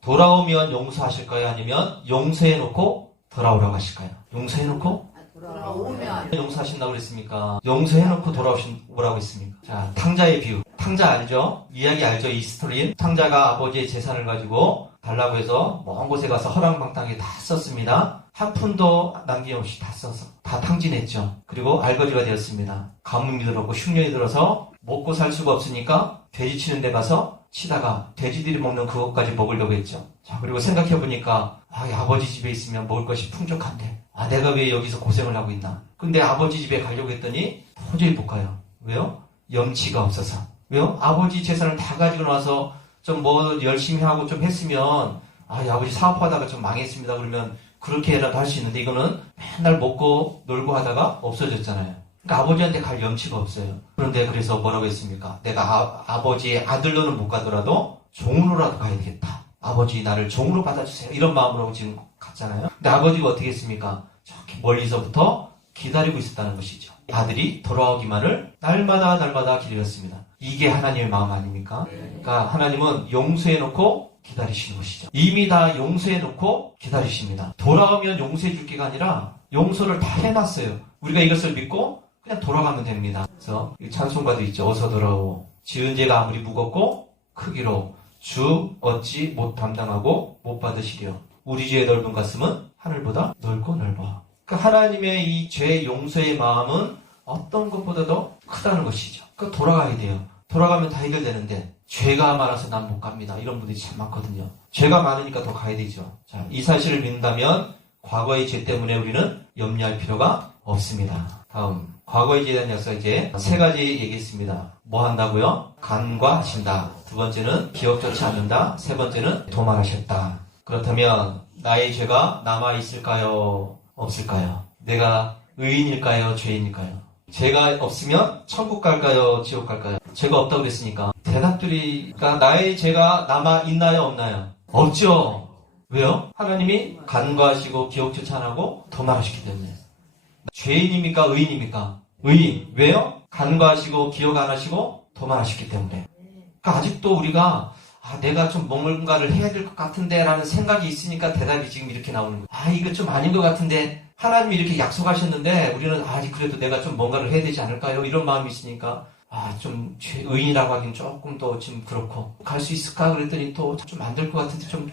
돌아오면 용서하실까요? 아니면 용서해놓고 돌아오라고 하실까요? 용서해놓고? 돌아오면 용서하신다고 그랬습니까? 용서해놓고 돌아오라고 했습니까? 자, 탕자의 비유. 탕자 알죠? 이야기 알죠? 이 스토리. 탕자가 아버지의 재산을 가지고 달라고 해서 먼 곳에 가서 허랑방탕하게 다 썼습니다. 한 푼도 남김없이 다 써서 다 탕진했죠. 그리고 알거지가 되었습니다. 가뭄이 들었고 흉년이 들어서 먹고 살 수가 없으니까 돼지 치는 데 가서 치다가 돼지들이 먹는 그것까지 먹으려고 했죠. 자, 그리고 생각해보니까 아버지 집에 있으면 먹을 것이 풍족한데 내가 왜 여기서 고생을 하고 있나. 근데 아버지 집에 가려고 했더니 도저히 못 가요. 왜요? 염치가 없어서. 왜요? 아버지 재산을 다 가지고 나와서 좀 뭐 열심히 하고 좀 했으면 아버지 사업하다가 좀 망했습니다. 그러면 그렇게라도 할 수 있는데 이거는 맨날 먹고 놀고 하다가 없어졌잖아요. 그러니까 아버지한테 갈 염치가 없어요. 그런데 그래서 뭐라고 했습니까? 내가 아버지의 아들로는 못 가더라도 종으로라도 가야 되겠다. 아버지 나를 종으로 받아주세요. 이런 마음으로 지금 갔잖아요. 근데 아버지가 어떻게 했습니까? 저렇게 멀리서부터 기다리고 있었다는 것이죠. 아들이 돌아오기만을 날마다 기다렸습니다. 이게 하나님의 마음 아닙니까? 그러니까 하나님은 용서해놓고 기다리시는 것이죠. 이미 다 용서해놓고 기다리십니다. 돌아오면 용서해 줄 게가 아니라 용서를 다 해놨어요. 우리가 이것을 믿고 그냥 돌아가면 됩니다. 그래서 찬송가도 있죠. 어서 돌아오. 지은 죄가 아무리 무겁고 크기로 주 어찌 못 담당하고 못 받으시려. 우리 죄의 넓은 가슴은 하늘보다 넓고 넓어. 그러니까 하나님의 이 죄 용서의 마음은 어떤 것보다도 크다는 것이죠. 그러니까 돌아가야 돼요. 돌아가면 다 해결되는데 죄가 많아서 난 못 갑니다. 이런 분들이 참 많거든요. 죄가 많으니까 더 가야 되죠. 자, 이 사실을 믿는다면 과거의 죄 때문에 우리는 염려할 필요가 없습니다. 다음, 과거의 죄에 대한 역사 이제 세 가지 얘기했습니다. 뭐 한다고요? 간과하신다. 두 번째는 기억조차 않는다. 세 번째는 도말하셨다. 그렇다면 나의 죄가 남아있을까요? 없을까요? 내가 의인일까요? 죄인일까요? 죄가 없으면 천국 갈까요? 지옥 갈까요? 죄가 없다고 그랬으니까 대답들이 나의 죄가 남아있나요? 없나요? 없죠. 왜요? 하나님이 간과하시고 기억조차 안 하고 도말하셨기 때문에. 죄인입니까? 의인입니까? 의인. 왜요? 간과하시고 기억 안 하시고 도말하셨기 때문에. 그러니까 아직도 우리가 내가 좀 뭔가를 해야 될 것 같은데 라는 생각이 있으니까 대답이 지금 이렇게 나오는 거예요. 이거 좀 아닌 것 같은데 하나님이 이렇게 약속하셨는데 우리는 그래도 내가 좀 뭔가를 해야 되지 않을까요? 이런 마음이 있으니까 좀 의인이라고 하긴 조금 더 지금 그렇고 갈 수 있을까? 그랬더니 또 좀 안 될 것 같은데 좀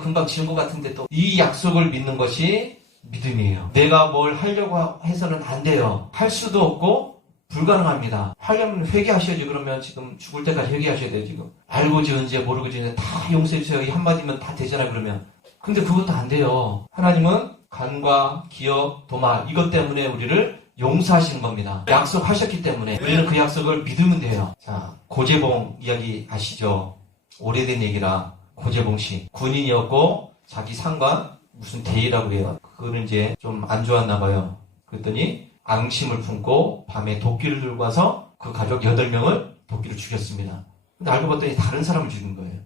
금방 지는 것 같은데 또 이 약속을 믿는 것이 믿음이에요. 내가 뭘 하려고 해서는 안 돼요. 할 수도 없고 불가능합니다. 하려면 회개하셔야지. 그러면 지금 죽을 때까지 회개하셔야 돼요. 지금 알고 지은 죄 모르고 지은 죄 다 용서해 주세요. 이 한마디면 다 되잖아요. 그러면 근데 그것도 안 돼요. 하나님은 간과 기억, 도마 이것 때문에 우리를 용서하시는 겁니다. 약속하셨기 때문에 우리는 그 약속을 믿으면 돼요. 자, 고재봉 이야기 아시죠? 오래된 얘기라. 고재봉 씨 군인이었고 자기 상관 무슨 대위라고 해요. 그거는 이제 좀 안 좋았나 봐요. 그랬더니 앙심을 품고 밤에 도끼를 들고 와서 그 가족 8명을 도끼로 죽였습니다. 근데 알고 봤더니 다른 사람을 죽인 거예요.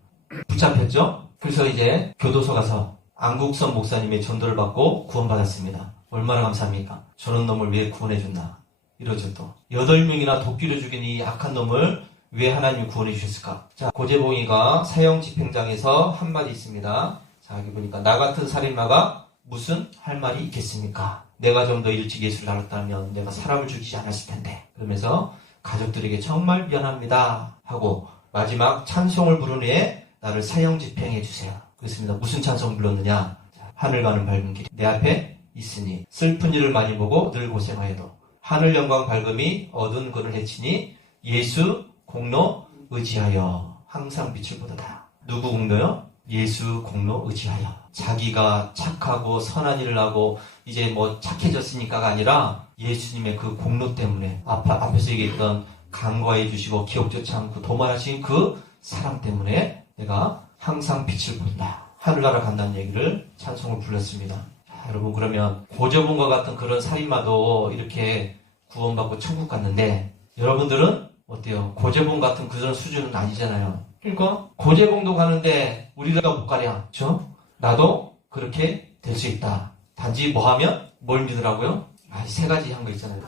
붙잡혔죠? 그래서 이제 교도소 가서 안국선 목사님의 전도를 받고 구원받았습니다. 얼마나 감사합니까? 저런 놈을 왜 구원해줬나? 이러죠 또. 8명이나 도끼로 죽인 이 악한 놈을 왜 하나님이 구원해 주셨을까? 자, 고재봉이가 사형 집행장에서 한 말이 있습니다. 자, 여기 보니까 나 같은 살인마가 무슨 할 말이 있겠습니까? 내가 좀 더 일찍 예수를 알았다면 내가 사람을 죽이지 않았을 텐데. 그러면서 가족들에게 정말 미안합니다 하고 마지막 찬송을 부른 후에 나를 사형 집행해 주세요. 그렇습니다. 무슨 찬송 불렀느냐? 자, 하늘 가는 밝은 길이 내 앞에 있으니 슬픈 일을 많이 보고 늘 고생하여도 하늘 영광 밝음이 어두운 그를 해치니 예수 공로 의지하여 항상 빛을 보도다. 누구 공로요? 예수 공로 의지하여. 자기가 착하고 선한 일을 하고 이제 뭐 착해졌으니까가 아니라 예수님의 그 공로 때문에 앞에서 얘기했던 간과해 주시고 기억조차 않고 도말하신 그 사랑 때문에 내가 항상 빛을 본다. 하늘나라 간다는 얘기를 찬송을 불렀습니다. 자, 여러분 그러면 고재봉과 같은 그런 살인마도 이렇게 구원받고 천국 갔는데 여러분들은 어때요? 고재봉 같은 그런 수준은 아니잖아요. 그러니까 고재봉도 가는데 우리가 못 가랴. 그렇죠? 나도 그렇게 될 수 있다. 단지 뭐 하면? 뭘 믿으라고요? 세 가지 한 거 있잖아요.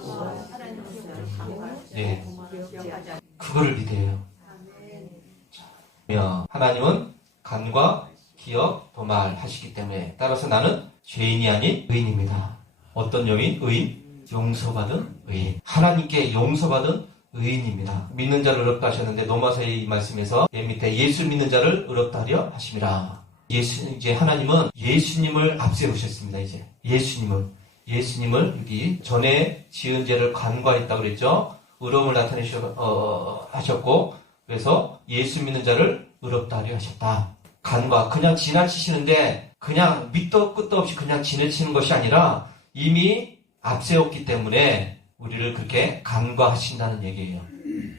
네. 그거를 믿어요. 하나님은 간과 기억, 도말 하시기 때문에 따라서 나는 죄인이 아닌 의인입니다. 어떤 의인? 용서받은 의인. 하나님께 용서받은 의인입니다. 믿는 자를 의롭다 하셨는데 로마서의 이 말씀에서 맨 밑에 예수 믿는 자를 의롭다 하려 하심이라. 이제 하나님은 예수님을 앞세우셨습니다. 이제 예수님을 여기 전에 지은 죄를 간과했다고 그랬죠. 의로움을 나타내셨고 그래서 예수 믿는 자를 의롭다 하려 하셨다. 간과 그냥 지나치시는데 그냥 밑도 끝도 없이 그냥 지나치는 것이 아니라 이미 앞세웠기 때문에 우리를 그렇게 간과하신다는 얘기예요.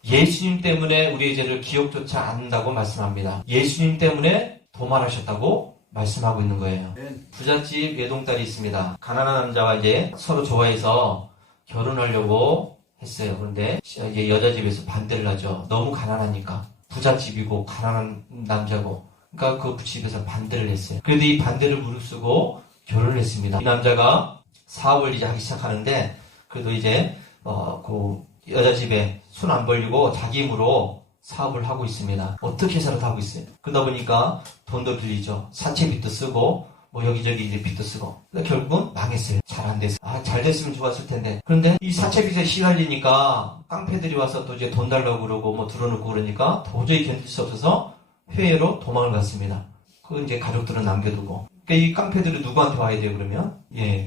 예수님 때문에 우리의 죄를 기억조차 않는다고 말씀합니다. 예수님 때문에 도말하셨다고 말씀하고 있는 거예요. 부잣집 외동딸이 있습니다. 가난한 남자가 이제 서로 좋아해서 결혼하려고 했어요. 그런데 이제 여자 집에서 반대를 하죠. 너무 가난하니까. 부잣집이고 가난한 남자고. 그러니까 그 집에서 반대를 했어요. 그래도 이 반대를 무릅쓰고 결혼을 했습니다. 이 남자가 사업을 이제 하기 시작하는데 그래도 이제 그 여자 집에 손 안 벌리고 자기 힘으로 사업을 하고 있습니다. 어떻게 해서라도 하고 있어요. 그러다 보니까 돈도 빌리죠. 사채빚도 쓰고 뭐 여기저기 이제 빚도 쓰고. 근데 결국은 망했어요. 잘 안 됐어요. 잘 됐으면 좋았을 텐데. 그런데 이 사채빚에 시달리니까 깡패들이 와서 또 이제 돈 달라고 그러고 뭐 들어놓고 그러니까 도저히 견딜 수 없어서 해외로 도망을 갔습니다. 그 이제 가족들은 남겨두고. 그러니까 이 깡패들이 누구한테 와야 돼요 그러면?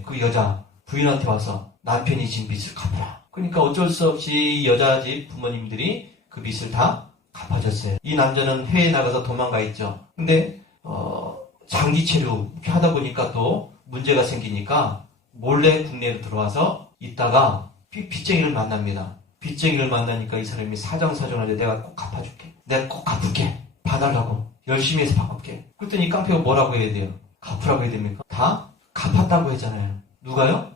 그 여자 부인한테 와서 남편이 진 빚을 갚아라. 그러니까 어쩔 수 없이 여자 집 부모님들이 그 빚을 다 갚아줬어요. 이 남자는 해외에 나가서 도망가 있죠. 근데 장기 체류 하다 보니까 또 문제가 생기니까 몰래 국내로 들어와서 있다가 빚쟁이를 만납니다. 빚쟁이를 만나니까 이 사람이 사정사정하는데 내가 꼭 갚아줄게. 내가 꼭 갚을게. 봐달라고. 열심히 해서 바꿀게. 그랬더니 이 깡패가 뭐라고 해야 돼요? 갚으라고 해야 됩니까? 다 갚았다고 했잖아요. 누가요?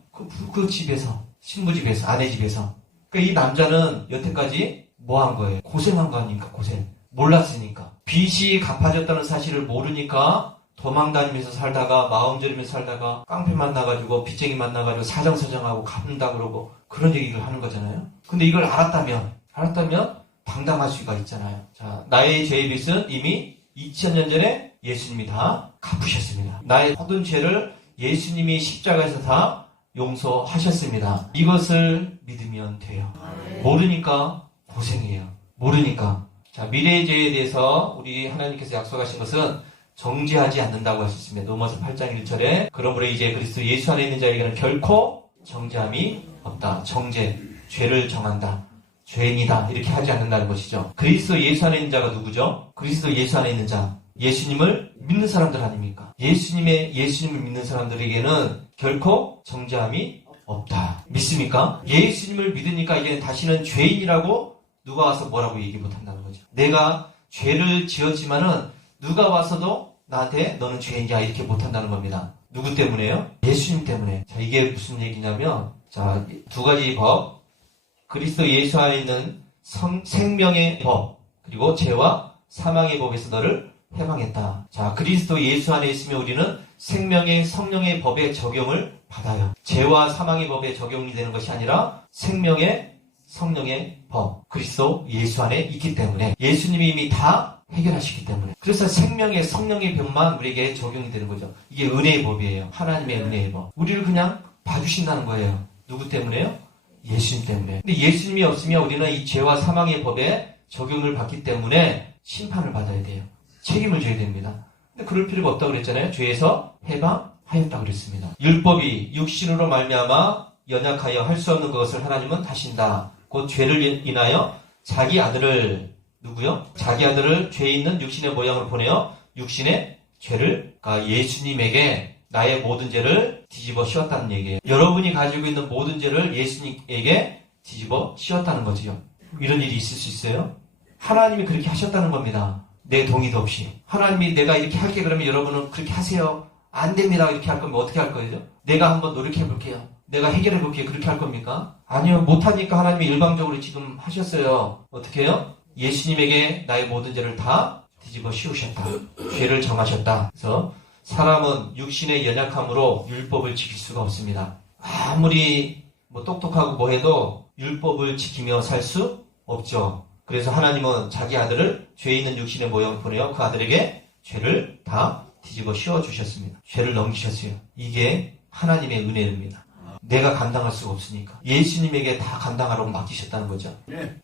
그 집에서. 신부 집에서. 아내 집에서. 그러니까 이 남자는 여태까지 뭐 한 거예요? 고생한 거 아닙니까? 고생. 몰랐으니까. 빚이 갚아졌다는 사실을 모르니까 도망다니면서 살다가 마음 졸이면서 살다가 깡패 만나가지고 빚쟁이 만나가지고 사정사정하고 갚는다 그러고 그런 얘기를 하는 거잖아요. 근데 이걸 알았다면 당당할 수가 있잖아요. 자, 나의 죄의 빚은 이미 2000년 전에 예수님이 다 갚으셨습니다. 나의 모든 죄를 예수님이 십자가에서 다 용서하셨습니다. 이것을 믿으면 돼요. 모르니까 고생이에요. 모르니까. 자, 미래의 죄에 대해서 우리 하나님께서 약속하신 것은 정죄하지 않는다고 하셨습니다. 로마서 8장 1절에 그러므로 이제 그리스도 예수 안에 있는 자에게는 결코 정죄함이 없다. 정죄. 죄를 정한다. 죄인이다. 이렇게 하지 않는다는 것이죠. 그리스도 예수 안에 있는 자가 누구죠? 그리스도 예수 안에 있는 자. 예수님을 믿는 사람들 아닙니까? 예수님을 믿는 사람들에게는 결코 정죄함이 없다. 믿습니까? 예수님을 믿으니까 이제 다시는 죄인이라고 누가 와서 뭐라고 얘기 못한다는 거죠. 내가 죄를 지었지만은 누가 와서도 나한테 너는 죄인이야 이렇게 못한다는 겁니다. 누구 때문에요? 예수님 때문에. 자, 이게 무슨 얘기냐면, 자, 두 가지 법. 그리스도 예수 안에 있는 생명의 법, 그리고 죄와 사망의 법에서 너를 해방했다. 자, 그리스도 예수 안에 있으면 우리는 생명의 성령의 법의 적용을 받아요. 죄와 사망의 법에 적용이 되는 것이 아니라 생명의 성령의 법, 그리스도 예수 안에 있기 때문에, 예수님이 이미 다 해결하시기 때문에, 그래서 생명의 성령의 법만 우리에게 적용이 되는 거죠. 이게 은혜의 법이에요. 하나님의 은혜의 법. 우리를 그냥 봐주신다는 거예요. 누구 때문에요? 예수님 때문에. 근데 예수님이 없으면 우리는 이 죄와 사망의 법에 적용을 받기 때문에 심판을 받아야 돼요. 책임을 져야 됩니다. 근데 그럴 필요가 없다고 그랬잖아요. 죄에서 해방하였다고 그랬습니다. 율법이 육신으로 말미암아 연약하여 할 수 없는 것을 하나님은 하신다. 곧 죄를 인하여 자기 아들을, 누구요? 자기 아들을 죄 있는 육신의 모양으로 보내어 육신의 죄를, 그러니까 예수님에게 나의 모든 죄를 뒤집어 씌웠다는 얘기예요. 여러분이 가지고 있는 모든 죄를 예수님에게 뒤집어 씌웠다는 거죠. 이런 일이 있을 수 있어요? 하나님이 그렇게 하셨다는 겁니다. 내 동의도 없이. 하나님이 내가 이렇게 할게 그러면 여러분은 그렇게 하세요. 안 됩니다. 이렇게 할 거면 어떻게 할 거예요? 내가 한번 노력해 볼게요. 내가 해결해 볼게요. 그렇게 할 겁니까? 아니요. 못하니까 하나님이 일방적으로 지금 하셨어요. 어떻게 해요? 예수님에게 나의 모든 죄를 다 뒤집어 씌우셨다. 죄를 정하셨다. 그래서 사람은 육신의 연약함으로 율법을 지킬 수가 없습니다. 아무리 똑똑하고 뭐 해도 율법을 지키며 살 수 없죠. 그래서 하나님은 자기 아들을 죄 있는 육신의 모양을 보내어 그 아들에게 죄를 다 뒤집어 씌워주셨습니다. 죄를 넘기셨어요. 이게 하나님의 은혜입니다. 내가 감당할 수가 없으니까. 예수님에게 다 감당하라고 맡기셨다는 거죠.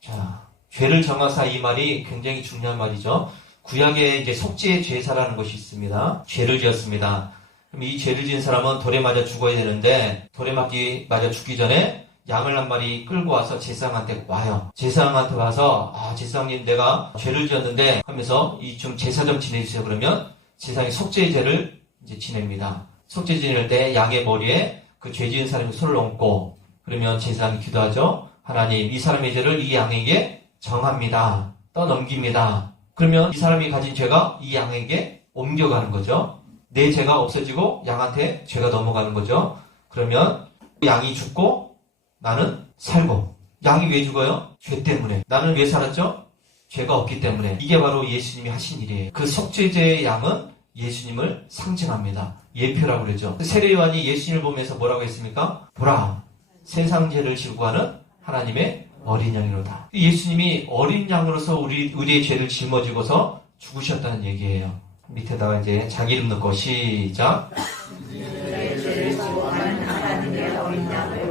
자, 죄를 정하사, 이 말이 굉장히 중요한 말이죠. 구약에 이제 속죄의 제사라는 것이 있습니다. 죄를 지었습니다. 그럼 이 죄를 지은 사람은 돌에 맞아 죽어야 되는데, 돌에 맞아 죽기 전에 양을 한 마리 끌고 와서 제사장한테 와요. 제사장한테 와서, 제사장님 내가 죄를 지었는데 하면서 좀 제사 좀 지내주세요. 그러면 제사장이 속죄의 제를 이제 지냅니다. 속죄 지낼 때 양의 머리에 그 죄 지은 사람이 손을 얹고, 그러면 제사장이 기도하죠. 하나님, 이 사람의 죄를 이 양에게 정합니다. 떠넘깁니다. 그러면 이 사람이 가진 죄가 이 양에게 옮겨가는 거죠. 내 죄가 없어지고 양한테 죄가 넘어가는 거죠. 그러면 양이 죽고 나는 살고. 양이 왜 죽어요? 죄 때문에. 나는 왜 살았죠? 죄가 없기 때문에. 이게 바로 예수님이 하신 일이에요. 그 속죄제의 양은 예수님을 상징합니다. 예표라고 그러죠. 세례요한이 예수님을 보면서 뭐라고 했습니까? 보라, 세상 죄를 지고 가는 하나님의 어린 양이로다. 예수님이 어린 양으로서 우리의 죄를 짊어지고서 죽으셨다는 얘기예요. 밑에다가 이제 자기 이름 넣고 시작.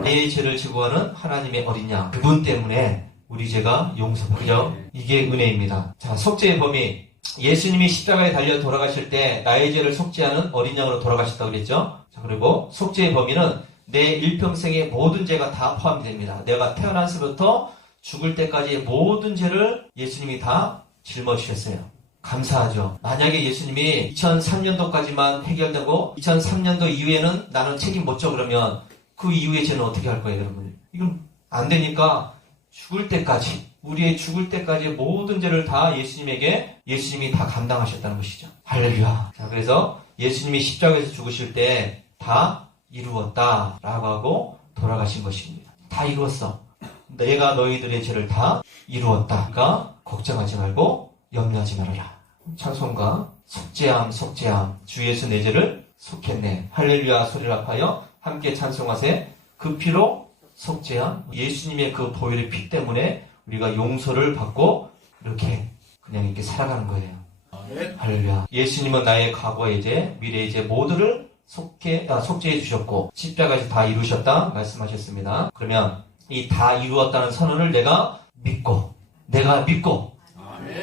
내 죄를 지고 가는 하나님의 어린 양. 그분 때문에 우리 죄가 용서받죠. 이게 은혜입니다. 자, 속죄의 범위. 예수님이 십자가에 달려 돌아가실 때 나의 죄를 속죄하는 어린 양으로 돌아가셨다고 그랬죠. 자, 그리고 속죄의 범위는 내 일평생의 모든 죄가 다 포함이 됩니다. 내가 태어나서부터 죽을 때까지의 모든 죄를 예수님이 다 짊어지셨어요. 감사하죠. 만약에 예수님이 2003년도까지만 해결되고 2003년도 이후에는 나는 책임 못 져 그러면 그 이후의 죄는 어떻게 할 거예요, 여러분? 이건 안 되니까 죽을 때까지, 우리의 죽을 때까지의 모든 죄를 다 예수님이 다 감당하셨다는 것이죠. 할렐루야. 자, 그래서 예수님이 십자가에서 죽으실 때 다 이루었다 라고 하고 돌아가신 것입니다. 다 이루었어. 내가 너희들의 죄를 다 이루었다. 그러니까 걱정하지 말고 염려하지 말아라. 찬송가 속죄함 주 예수 내 죄를 속했네. 할렐루야 소리를 합하여 함께 찬송하세. 그 피로 속죄함. 예수님의 그 보혈의 피 때문에 우리가 용서를 받고 이렇게 그냥 이렇게 살아가는 거예요. 할렐루야. 예수님은 나의 과거의 죄, 미래의 죄 모두를 속죄해 주셨고 십자가에서 다 이루셨다 말씀하셨습니다. 그러면 이 다 이루었다는 선언을 내가 믿고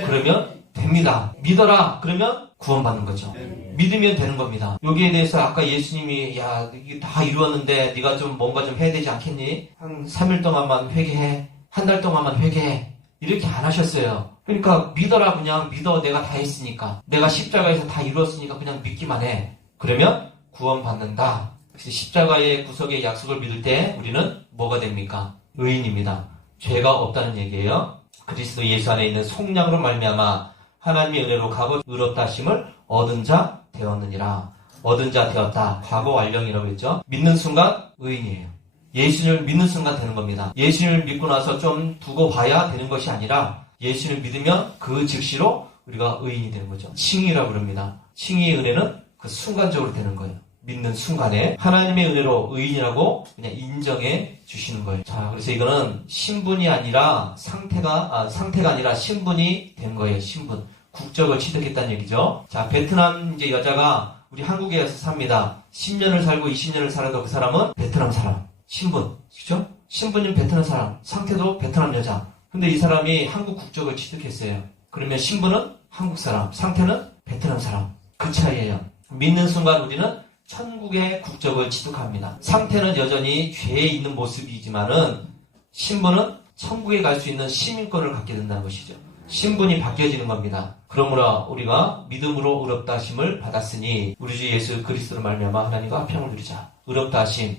그러면 됩니다. 믿어라. 그러면 구원받는 거죠. 믿으면 되는 겁니다. 여기에 대해서 아까 예수님이 야 이게 다 이루었는데 네가 좀 뭔가 좀 해야 되지 않겠니? 한 3일 동안만 회개해. 한 달 동안만 회개해. 이렇게 안 하셨어요. 그러니까 믿어라. 그냥 믿어. 내가 다 했으니까. 내가 십자가에서 다 이루었으니까 그냥 믿기만 해. 그러면 구원받는다. 십자가의 구속의 약속을 믿을 때 우리는 뭐가 됩니까? 의인입니다. 죄가 없다는 얘기예요. 그리스도 예수 안에 있는 속량으로 말미암아 하나님의 은혜로 과거 의롭다 하심을 얻은 자 되었느니라. 얻은 자 되었다. 과거 완령이라고 했죠. 믿는 순간 의인이에요. 예수님을 믿는 순간 되는 겁니다. 예수님을 믿고 나서 좀 두고 봐야 되는 것이 아니라 예수님을 믿으면 그 즉시로 우리가 의인이 되는 거죠. 칭의라고 그럽니다. 칭의의 은혜는 그 순간적으로 되는 거예요. 믿는 순간에 하나님의 은혜로 의인이라고 그냥 인정해 주시는 거예요. 자, 그래서 이거는 신분이 아니라 상태가 아니라 신분이 된 거예요. 신분. 국적을 취득했다는 얘기죠. 자, 베트남 이제 여자가 우리 한국에 와서 삽니다. 10년을 살고 20년을 살아도 그 사람은 베트남 사람. 신분. 그죠? 신분은 베트남 사람. 상태도 베트남 여자. 근데 이 사람이 한국 국적을 취득했어요. 그러면 신분은 한국 사람. 상태는 베트남 사람. 그 차이예요. 믿는 순간 우리는 천국의 국적을 취득합니다. 상태는 여전히 죄에 있는 모습이지만은 신분은 천국에 갈 수 있는 시민권을 갖게 된다는 것이죠. 신분이 바뀌어지는 겁니다. 그러므로 우리가 믿음으로 의롭다 하심을 받았으니 우리 주 예수 그리스도로 말미암아 하나님과 화평을 누리자. 의롭다 하심.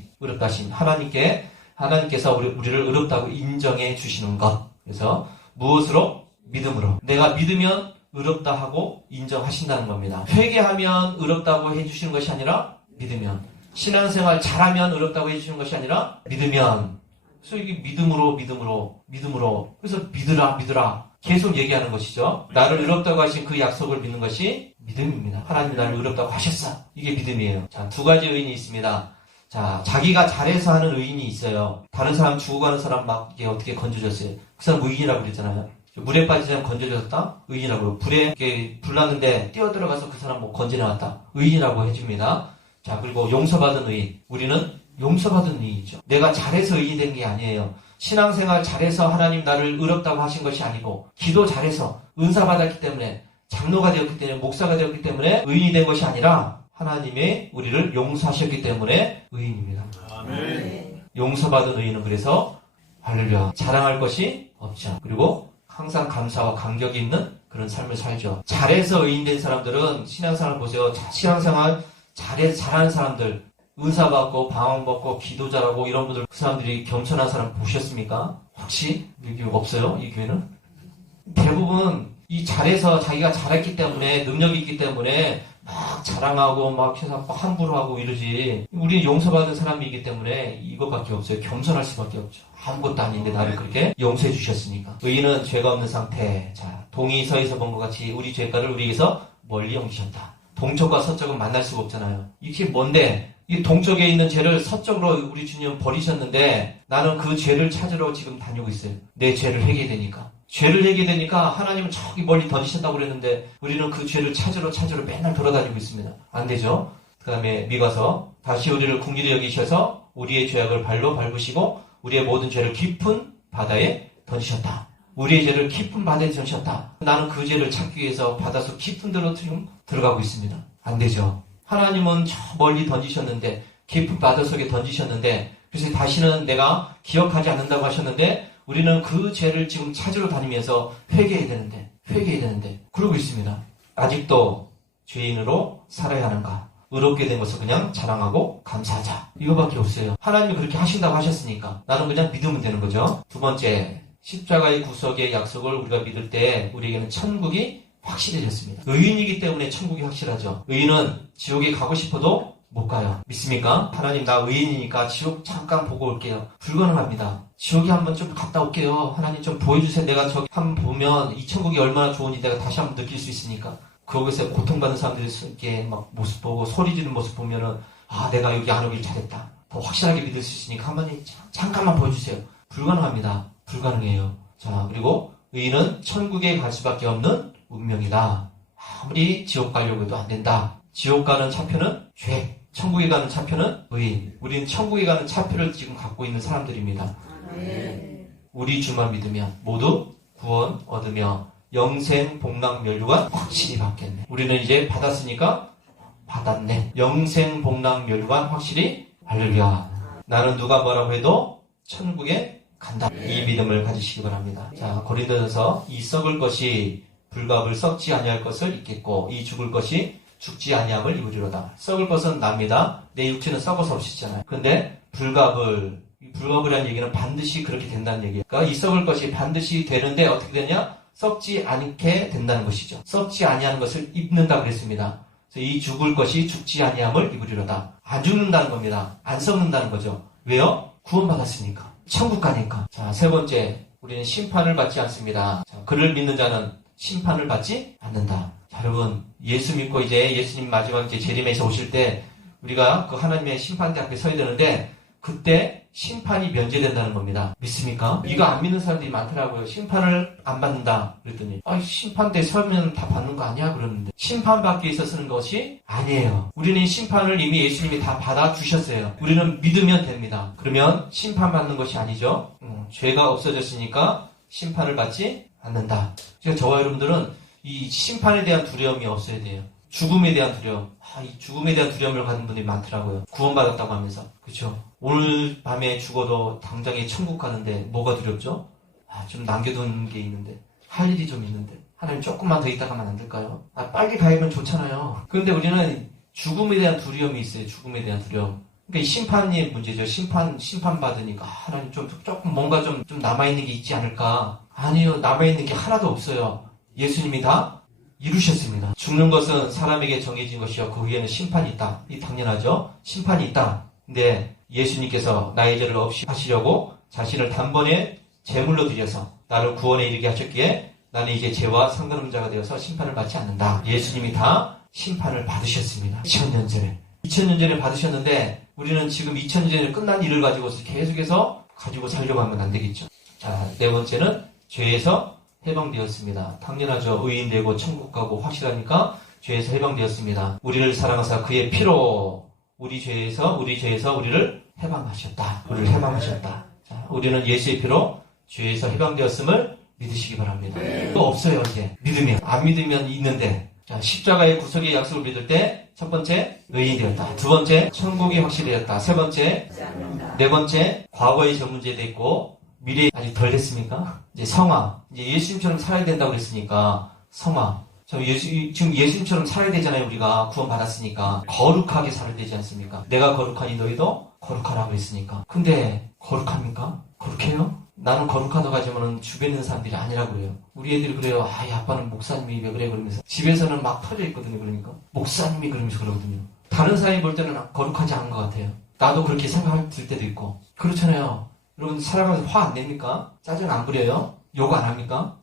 하나님께서 우리를 의롭다고 인정해 주시는 것. 그래서 무엇으로? 믿음으로. 내가 믿으면 의롭다 하고 인정하신다는 겁니다. 회개하면 의롭다고 해주시는 것이 아니라 믿으면. 신앙생활 잘하면 의롭다고 해주시는 것이 아니라 믿으면. 그래서 이게 믿음으로. 그래서 믿으라. 계속 얘기하는 것이죠. 나를 의롭다고 하신 그 약속을 믿는 것이 믿음입니다. 하나님이 나를 의롭다고 하셨어. 이게 믿음이에요. 자, 두 가지 의인이 있습니다. 자, 자기가 잘해서 하는 의인이 있어요. 다른 사람 죽어가는 사람 막 이게 어떻게 건져줬어요. 그 사람 의인이라고 그랬잖아요. 물에 빠지지 않고 건져줬다? 의인이라고. 불에 이렇게 불났는데 뛰어들어가서 그 사람 뭐 건져나왔다? 의인이라고 해줍니다. 자, 그리고 용서받은 의인. 우리는 용서받은 의인이죠. 내가 잘해서 의인이 된 게 아니에요. 신앙생활 잘해서 하나님 나를 의롭다고 하신 것이 아니고 기도 잘해서 은사 받았기 때문에 장로가 되었기 때문에 목사가 되었기 때문에 의인이 된 것이 아니라 하나님이 우리를 용서하셨기 때문에 의인입니다. 아멘. 용서받은 의인은 그래서 할렐루야 자랑할 것이 없죠. 그리고 항상 감사와 감격이 있는 그런 삶을 살죠. 잘해서 의인된 사람들은 신앙생활 보세요. 신앙생활 잘하는 사람들 은사 받고 방언 받고 기도 잘하고 이런 분들 그 사람들이 겸손한 사람 보셨습니까? 혹시 여기 없어요? 이 교회는? 대부분 이 잘해서 자기가 잘했기 때문에 능력이 있기 때문에 막 자랑하고 막 해서 함부로 하고 이러지. 우리는 용서받은 사람이기 때문에 이것밖에 없어요. 겸손할 수밖에 없죠. 아무것도 아닌데 나를 그렇게 용서해 주셨으니까. 의인은 죄가 없는 상태. 자, 동이 서에서 본 것 같이 우리 죄가를 우리에게서 멀리 옮기셨다. 동쪽과 서쪽은 만날 수가 없잖아요. 이게 뭔데? 이 동쪽에 있는 죄를 서쪽으로 우리 주님 버리셨는데 나는 그 죄를 찾으러 지금 다니고 있어요. 내 죄를 회개되니까. 죄를 회개되니까 하나님은 저기 멀리 던지셨다고 그랬는데 우리는 그 죄를 찾으러 맨날 돌아다니고 있습니다. 안 되죠. 그 다음에 미가서 다시 우리를 긍휼히 여기셔서 우리의 죄악을 발로 밟으시고 우리의 모든 죄를 깊은 바다에 던지셨다. 우리의 죄를 깊은 바다에 던지셨다. 나는 그 죄를 찾기 위해서 바닷속 깊은 데로 지금 들어가고 있습니다. 안 되죠. 하나님은 저 멀리 던지셨는데 깊은 바닷속에 던지셨는데 그래서 다시는 내가 기억하지 않는다고 하셨는데 우리는 그 죄를 지금 찾으러 다니면서 회개해야 되는데 그러고 있습니다. 아직도 죄인으로 살아야 하는가? 의롭게 된 것을 그냥 자랑하고 감사하자. 이거밖에 없어요. 하나님이 그렇게 하신다고 하셨으니까 나는 그냥 믿으면 되는 거죠. 두 번째, 십자가의 구속의 약속을 우리가 믿을 때 우리에게는 천국이 확실해졌습니다. 의인이기 때문에 천국이 확실하죠. 의인은 지옥에 가고 싶어도 못 가요. 믿습니까? 하나님 나 의인이니까 지옥 잠깐 보고 올게요. 불가능합니다. 지옥에 한번 좀 갔다 올게요. 하나님 좀 보여주세요. 내가 저기 한번 보면 이 천국이 얼마나 좋은지 내가 다시 한번 느낄 수 있으니까. 거기서 고통받는 사람들이 이렇게 막 모습 보고 소리 지르는 모습 보면은 아 내가 여기 안 오길 잘했다. 더 확실하게 믿을 수 있으니까 한번 잠깐만 보여주세요. 불가능합니다. 불가능해요. 자 그리고 의인은 천국에 갈 수밖에 없는 운명이다. 아무리 지옥 가려고 해도 안 된다. 지옥 가는 차표는 죄. 천국에 가는 차표는 의인. 우리는 천국에 가는 차표를 지금 갖고 있는 사람들입니다. 우리 주만 믿으면 모두 구원 얻으며 영생 복락 멸류관 확실히 받겠네. 우리는 이제 받았으니까 받았네. 영생 복락 멸류관 확실히 할렐루야. 나는 누가 뭐라고 해도 천국에 간다. 이 믿음을 가지시기 바랍니다. 자, 고린도전서 이 썩을 것이 불갑을 썩지 아니할 것을 입겠고 이 죽을 것이 죽지 아니함을 입으리로다. 썩을 것은 납니다. 내 육체는 썩어서 없으시잖아요. 근데 불갑이라는 얘기는 반드시 그렇게 된다는 얘기예요. 그러니까 이 썩을 것이 반드시 되는데 어떻게 되냐? 썩지 않게 된다는 것이죠. 썩지 아니하는 것을 입는다고 그랬습니다. 그래서 이 죽을 것이 죽지 아니함을 입으리로다. 안 죽는다는 겁니다. 안 썩는다는 거죠. 왜요? 구원받았으니까. 천국 가니까. 자, 세 번째, 우리는 심판을 받지 않습니다. 자, 그를 믿는 자는 심판을 받지 않는다. 자, 여러분, 예수 믿고 이제 예수님 마지막 이제 재림에서 오실 때 우리가 그 하나님의 심판대 앞에 서야 되는데 그때 심판이 면제된다는 겁니다. 믿습니까? 이거 안 믿는 사람들이 많더라고요. 심판을 안 받는다 그랬더니 심판대 서면 다 받는 거 아니야? 그러는데 심판받기 위해서 쓰는 것이 아니에요. 우리는 심판을 이미 예수님이 다 받아주셨어요. 우리는 믿으면 됩니다. 그러면 심판받는 것이 아니죠. 죄가 없어졌으니까 심판을 받지 않는다. 그래서 저와 여러분들은 이 심판에 대한 두려움이 없어야 돼요. 죽음에 대한 두려움. 이 죽음에 대한 두려움을 가진 분들이 많더라고요. 구원받았다고 하면서. 그렇죠? 오늘 밤에 죽어도 당장에 천국 가는데 뭐가 두렵죠? 좀 남겨둔 게 있는데 할 일이 좀 있는데 하나님 조금만 더 있다가 가면 안 될까요? 빨리 가면 좋잖아요. 그런데 우리는 죽음에 대한 두려움이 있어요. 죽음에 대한 두려움. 그러니까 이 심판이 문제죠. 심판 받으니까 하나님 조금 뭔가 좀 남아있는 게 있지 않을까? 아니요. 남아있는 게 하나도 없어요. 예수님이 다 이루셨습니다. 죽는 것은 사람에게 정해진 것이요. 거기에는 심판이 있다. 이 당연하죠. 심판이 있다. 근데 예수님께서 나의 죄를 없이 하시려고 자신을 단번에 제물로 드려서 나를 구원에 이르게 하셨기에 나는 이제 죄와 상관없는 자가 되어서 심판을 받지 않는다. 예수님이 다 심판을 받으셨습니다. 2000년 전에. 2000년 전에 받으셨는데 우리는 지금 2000년 전에 끝난 일을 가지고서 계속해서 가지고 살려고 하면 안 되겠죠. 자, 네 번째는 죄에서 해방되었습니다. 당연하죠. 의인 되고 천국 가고 확실하니까 죄에서 해방되었습니다. 우리를 사랑하사 그의 피로 우리 죄에서 우리를 해방하셨다. 우리를 해방하셨다. 자, 우리는 예수의 피로 죄에서 해방되었음을 믿으시기 바랍니다. 또 없어요, 이제. 믿으면. 안 믿으면 있는데. 자, 십자가의 구속의 약속을 믿을 때 첫 번째, 의인이 되었다. 두 번째, 천국이 확실해졌다. 세 번째, 네 번째, 과거의 전 문제도 있고 미래 아직 덜 됐습니까? 이제 성화. 이제 예수님처럼 살아야 된다고 그랬으니까 성화. 지금 예수님처럼 살아야 되잖아요. 우리가 구원 받았으니까 거룩하게 살아야 되지 않습니까? 내가 거룩하니 너희도 거룩하라고 했으니까. 근데 거룩합니까? 거룩해요? 나는 거룩하다고 하지만 주변에 있는 사람들이 아니라고 그래요. 우리 애들이 그래요. 이 아빠는 목사님이 왜 그래? 그러면서 집에서는 막 터져 있거든요. 그러니까 목사님이 그러면서 그러거든요. 다른 사람이 볼 때는 거룩하지 않은 것 같아요. 나도 그렇게 생각할 때도 있고. 그렇잖아요. 여러분 살아가면서 화 안 냅니까? 짜증 안 부려요? 욕 안 합니까?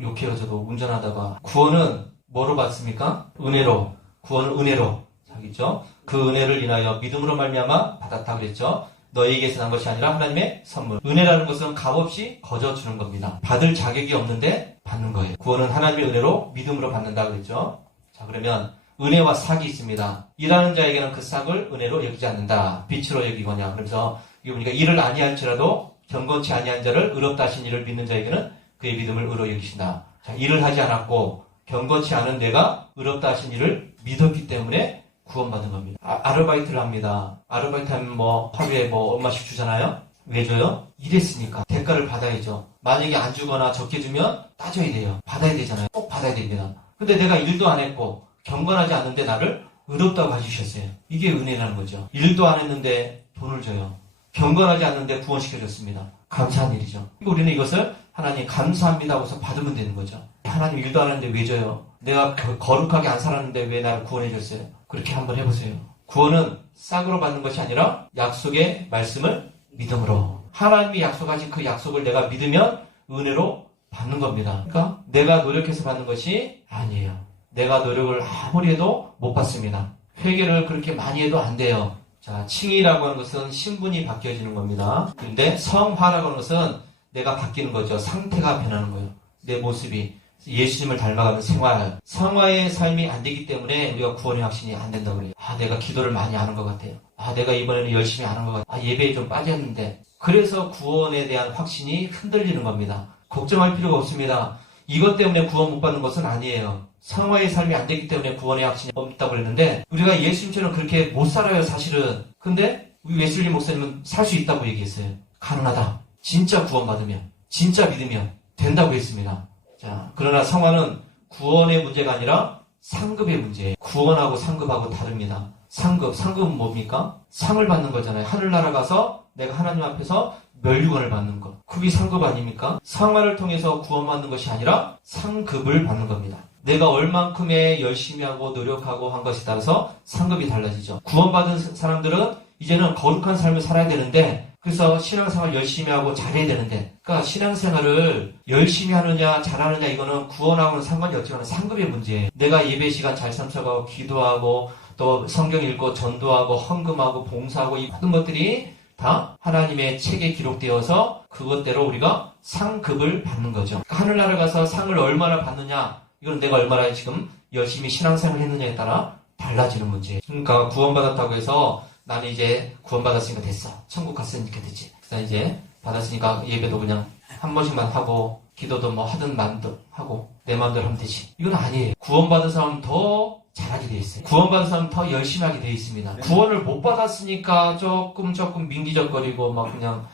욕해요. 저도 운전하다가. 구원은 뭐로 받습니까? 은혜로. 구원은 은혜로. 자기죠? 그 은혜를 인하여 믿음으로 말미암아 받았다 그랬죠? 너희에게서 난 것이 아니라 하나님의 선물. 은혜라는 것은 값없이 거저 주는 겁니다. 받을 자격이 없는데 받는 거예요. 구원은 하나님의 은혜로 믿음으로 받는다 그랬죠? 자, 그러면 은혜와 삭이 있습니다. 일하는 자에게는 그 삭을 은혜로 여기지 않는다. 빛으로 여기거냐. 그래서 이게 보니까 일을 아니할지라도 경건치 아니한 자를 의롭다 하신 이를 믿는 자에게는 그의 믿음을 의로 여기신다. 자, 일을 하지 않았고 경건치 않은 내가 의롭다 하신 이를 믿었기 때문에 구원받은 겁니다. 아르바이트를 합니다. 아르바이트 하면 하루에 얼마씩 주잖아요? 왜 줘요? 일했으니까. 대가를 받아야죠. 만약에 안 주거나 적게 주면 따져야 돼요. 받아야 되잖아요. 꼭 받아야 됩니다. 근데 내가 일도 안 했고 경건하지 않은데 나를 의롭다고 해주셨어요. 이게 은혜라는 거죠. 일도 안 했는데 돈을 줘요. 경건하지 않는데 구원시켜줬습니다. 감사한 일이죠. 우리는 이것을 하나님 감사합니다 하고서 받으면 되는 거죠. 하나님 일도 안 했는데 왜 줘요? 내가 거룩하게 안 살았는데 왜 나를 구원해줬어요? 그렇게 한번 해보세요. 구원은 싹으로 받는 것이 아니라 약속의 말씀을 믿음으로. 하나님이 약속하신 그 약속을 내가 믿으면 은혜로 받는 겁니다. 그러니까 내가 노력해서 받는 것이 아니에요. 내가 노력을 아무리 해도 못 받습니다. 회개를 그렇게 많이 해도 안 돼요. 자, 칭의라고 하는 것은 신분이 바뀌어지는 겁니다. 그런데 성화라고 하는 것은 내가 바뀌는 거죠. 상태가 변하는 거예요. 내 모습이. 예수님을 닮아가는 생활. 성화의 삶이 안 되기 때문에 우리가 구원의 확신이 안 된다고 그래요. 내가 기도를 많이 안 한 것 같아요. 내가 이번에는 열심히 안 한 것 같아요. 예배에 좀 빠졌는데. 그래서 구원에 대한 확신이 흔들리는 겁니다. 걱정할 필요가 없습니다. 이것 때문에 구원 못 받는 것은 아니에요. 성화의 삶이 안 되기 때문에 구원의 확신이 없다고 그랬는데 우리가 예수님처럼 그렇게 못 살아요, 사실은. 근데 우리 웨슬리 목사님은 살 수 있다고 얘기했어요. 가능하다. 진짜 구원받으면, 진짜 믿으면 된다고 했습니다. 자, 그러나 성화는 구원의 문제가 아니라 상급의 문제예요. 구원하고 상급하고 다릅니다. 상급은 뭡니까? 상을 받는 거잖아요. 하늘나라 가서 내가 하나님 앞에서 멸류관을 받는 것. 그게 상급 아닙니까? 성화를 통해서 구원받는 것이 아니라 상급을 받는 겁니다. 내가 얼만큼의 열심히 하고 노력하고 한 것에 따라서 상급이 달라지죠. 구원받은 사람들은 이제는 거룩한 삶을 살아야 되는데 그래서 신앙생활 열심히 하고 잘해야 되는데 그러니까 신앙생활을 열심히 하느냐 잘하느냐 이거는 구원하고는 상관이 없지만 상급의 문제예요. 내가 예배 시간 잘 참석하고 기도하고 또 성경 읽고 전도하고 헌금하고 봉사하고 이 모든 것들이 다 하나님의 책에 기록되어서 그것대로 우리가 상급을 받는 거죠. 그러니까 하늘나라 가서 상을 얼마나 받느냐 이건 내가 얼마나 지금 열심히 신앙생활을 했느냐에 따라 달라지는 문제예요. 그러니까 구원받았다고 해서 나는 이제 구원받았으니까 됐어. 천국 갔으니까 됐지. 그래서 이제 받았으니까 예배도 그냥 한 번씩만 하고 기도도 뭐 하든 만든 하고 내 마음대로 하면 되지. 이건 아니에요. 구원받은 사람은 더 잘하게 돼 있어요. 구원받은 사람은 더 열심히 하게 돼 있습니다. 구원을 못 받았으니까 조금 민기적거리고 막 그냥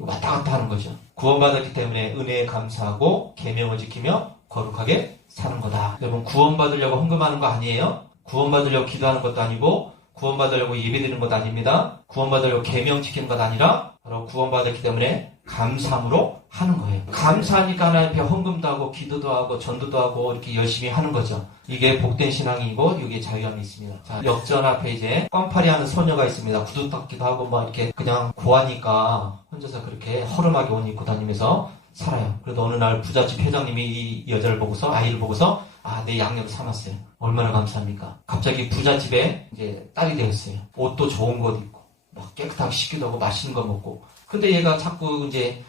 왔다 갔다 하는 거죠. 구원받았기 때문에 은혜에 감사하고 계명을 지키며 거룩하게 사는 거다. 여러분 구원받으려고 헌금하는 거 아니에요? 구원받으려고 기도하는 것도 아니고 구원받으려고 예배드리는 것 아닙니다. 구원받으려고 계명 지키는 것 아니라 바로 구원받았기 때문에 감사함으로 하는 거예요. 감사하니까 하나님 앞에 헌금도 하고 기도도 하고 전도도 하고 이렇게 열심히 하는 거죠. 이게 복된 신앙이고 이게 자유함이 있습니다. 자, 역전 앞에 이제 껌파리 하는 소녀가 있습니다. 구두 닦기도 하고 막 이렇게 그냥 고하니까 혼자서 그렇게 허름하게 옷 입고 다니면서 살아요. 그래도 어느 날 부잣집 회장님이 이 여자를 보고서 아이를 보고서 내 양녀를 삼았어요. 얼마나 감사합니까? 갑자기 부잣집에 이제 딸이 되었어요. 옷도 좋은 것 입고 막 깨끗하게 씻기도 하고 맛있는 거 먹고. 근데 얘가 자꾸 이제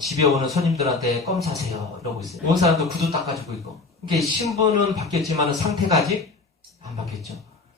집에 오는 손님들한테 껌 사세요 이러고 있어요. 온 사람도 구두 닦아주고 있고. 이게 신분은 바뀌었지만 상태가 아직 안 바뀌었죠.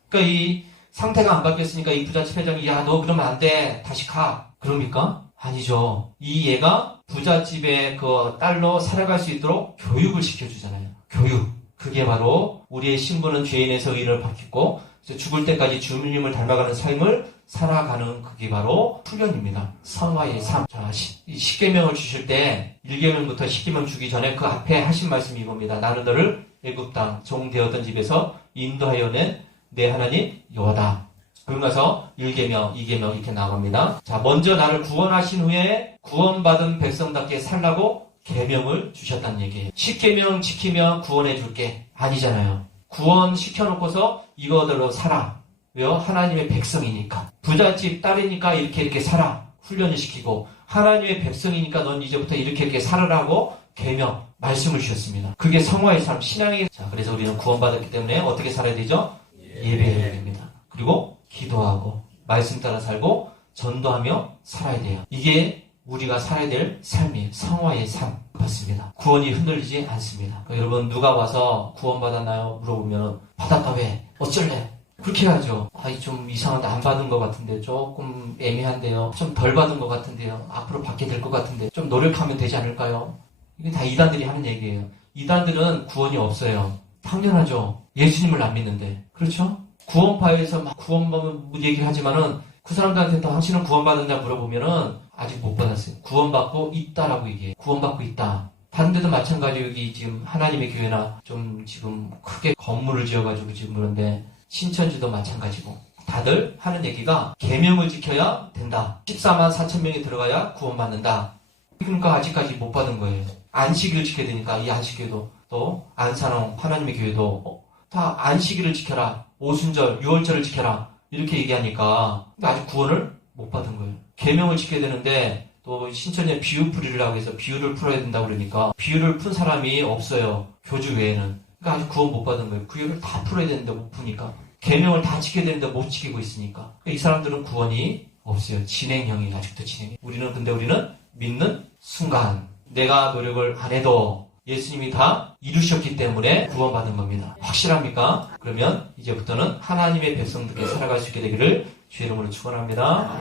그러니까 이 상태가 안 바뀌었으니까 이 부잣집 회장이 야 너 그러면 안 돼 다시 가 그럽니까? 아니죠. 이 얘가 부잣집의 그 딸로 살아갈 수 있도록 교육을 시켜주잖아요. 교육. 그게 바로 우리의 신분은 죄인에서 의인을 바뀌고 죽을 때까지 주님을 닮아가는 삶을 살아가는 그게 바로 훈련입니다. 성화의 삶. 자, 10계명을 주실 때 1계명부터 10계명 주기 전에 그 앞에 하신 말씀이 이겁니다. 나는 너를 애굽 땅 종되었던 집에서 인도하여 낸 내 하나님 여호와다. 그러고 나서 1계명, 2계명 이렇게 나갑니다. 자, 먼저 나를 구원하신 후에 구원받은 백성답게 살라고 계명을 주셨다는 얘기예요. 10계명 지키면 구원해 줄게. 아니잖아요. 구원 시켜놓고서 이거대로 살아. 왜요? 하나님의 백성이니까. 부잣집 딸이니까 이렇게 살아. 훈련을 시키고 하나님의 백성이니까 넌 이제부터 이렇게 살아라고 계명, 말씀을 주셨습니다. 그게 성화의 삶, 신앙의. 자, 그래서 우리는 구원받았기 때문에 어떻게 살아야 되죠? 예배해야 됩니다. 그리고 기도하고 말씀 따라 살고 전도하며 살아야 돼요. 이게 우리가 살아야 될 삶이에요. 성화의 삶. 맞습니다. 구원이 흔들리지 않습니다. 그러니까 여러분 누가 와서 구원받았나요? 물어보면 받았다 왜? 어쩔래? 그렇게 해야죠. 좀 이상한데 안 받은 것 같은데 조금 애매한데요. 좀 덜 받은 것 같은데요. 앞으로 받게 될 것 같은데 좀 노력하면 되지 않을까요? 이게 다 이단들이 하는 얘기예요. 이단들은 구원이 없어요. 당연하죠. 예수님을 안 믿는데. 그렇죠? 구원파에서 막 구원받은 얘기를 하지만은 그 사람들한테 당신은 구원받았냐 물어보면은 아직 못 받았어요. 구원받고 있다라고 얘기해요. 구원받고 있다. 다른 데도 마찬가지로 여기 지금 하나님의 교회나 좀 지금 크게 건물을 지어가지고 지금 그런데 신천지도 마찬가지고 다들 하는 얘기가 계명을 지켜야 된다. 14만 4천 명이 들어가야 구원받는다. 그러니까 아직까지 못 받은 거예요. 안식일을 지켜야 되니까 이 안식일도 또 안산홍 하나님의 교회도 다 안식일을 지켜라. 오순절, 유월절을 지켜라. 이렇게 얘기하니까 아직 구원을 못 받은 거예요. 계명을 지켜야 되는데 또 신천지에 비유 풀이라고 해서 비유를 풀어야 된다고 그러니까 비유를 푼 사람이 없어요. 교주 외에는. 그러니까 아직 구원 못 받은 거예요. 비유를 다 풀어야 되는데 못 푸니까. 계명을 다 지켜야 되는데 못 지키고 있으니까. 이 사람들은 구원이 없어요. 진행형이 아직도 진행. 우리는 믿는 순간 내가 노력을 안 해도 예수님이 다 이루셨기 때문에 구원받은 겁니다. 확실합니까? 그러면 이제부터는 하나님의 백성들께 살아갈 수 있게 되기를 주의 이름으로 축원합니다.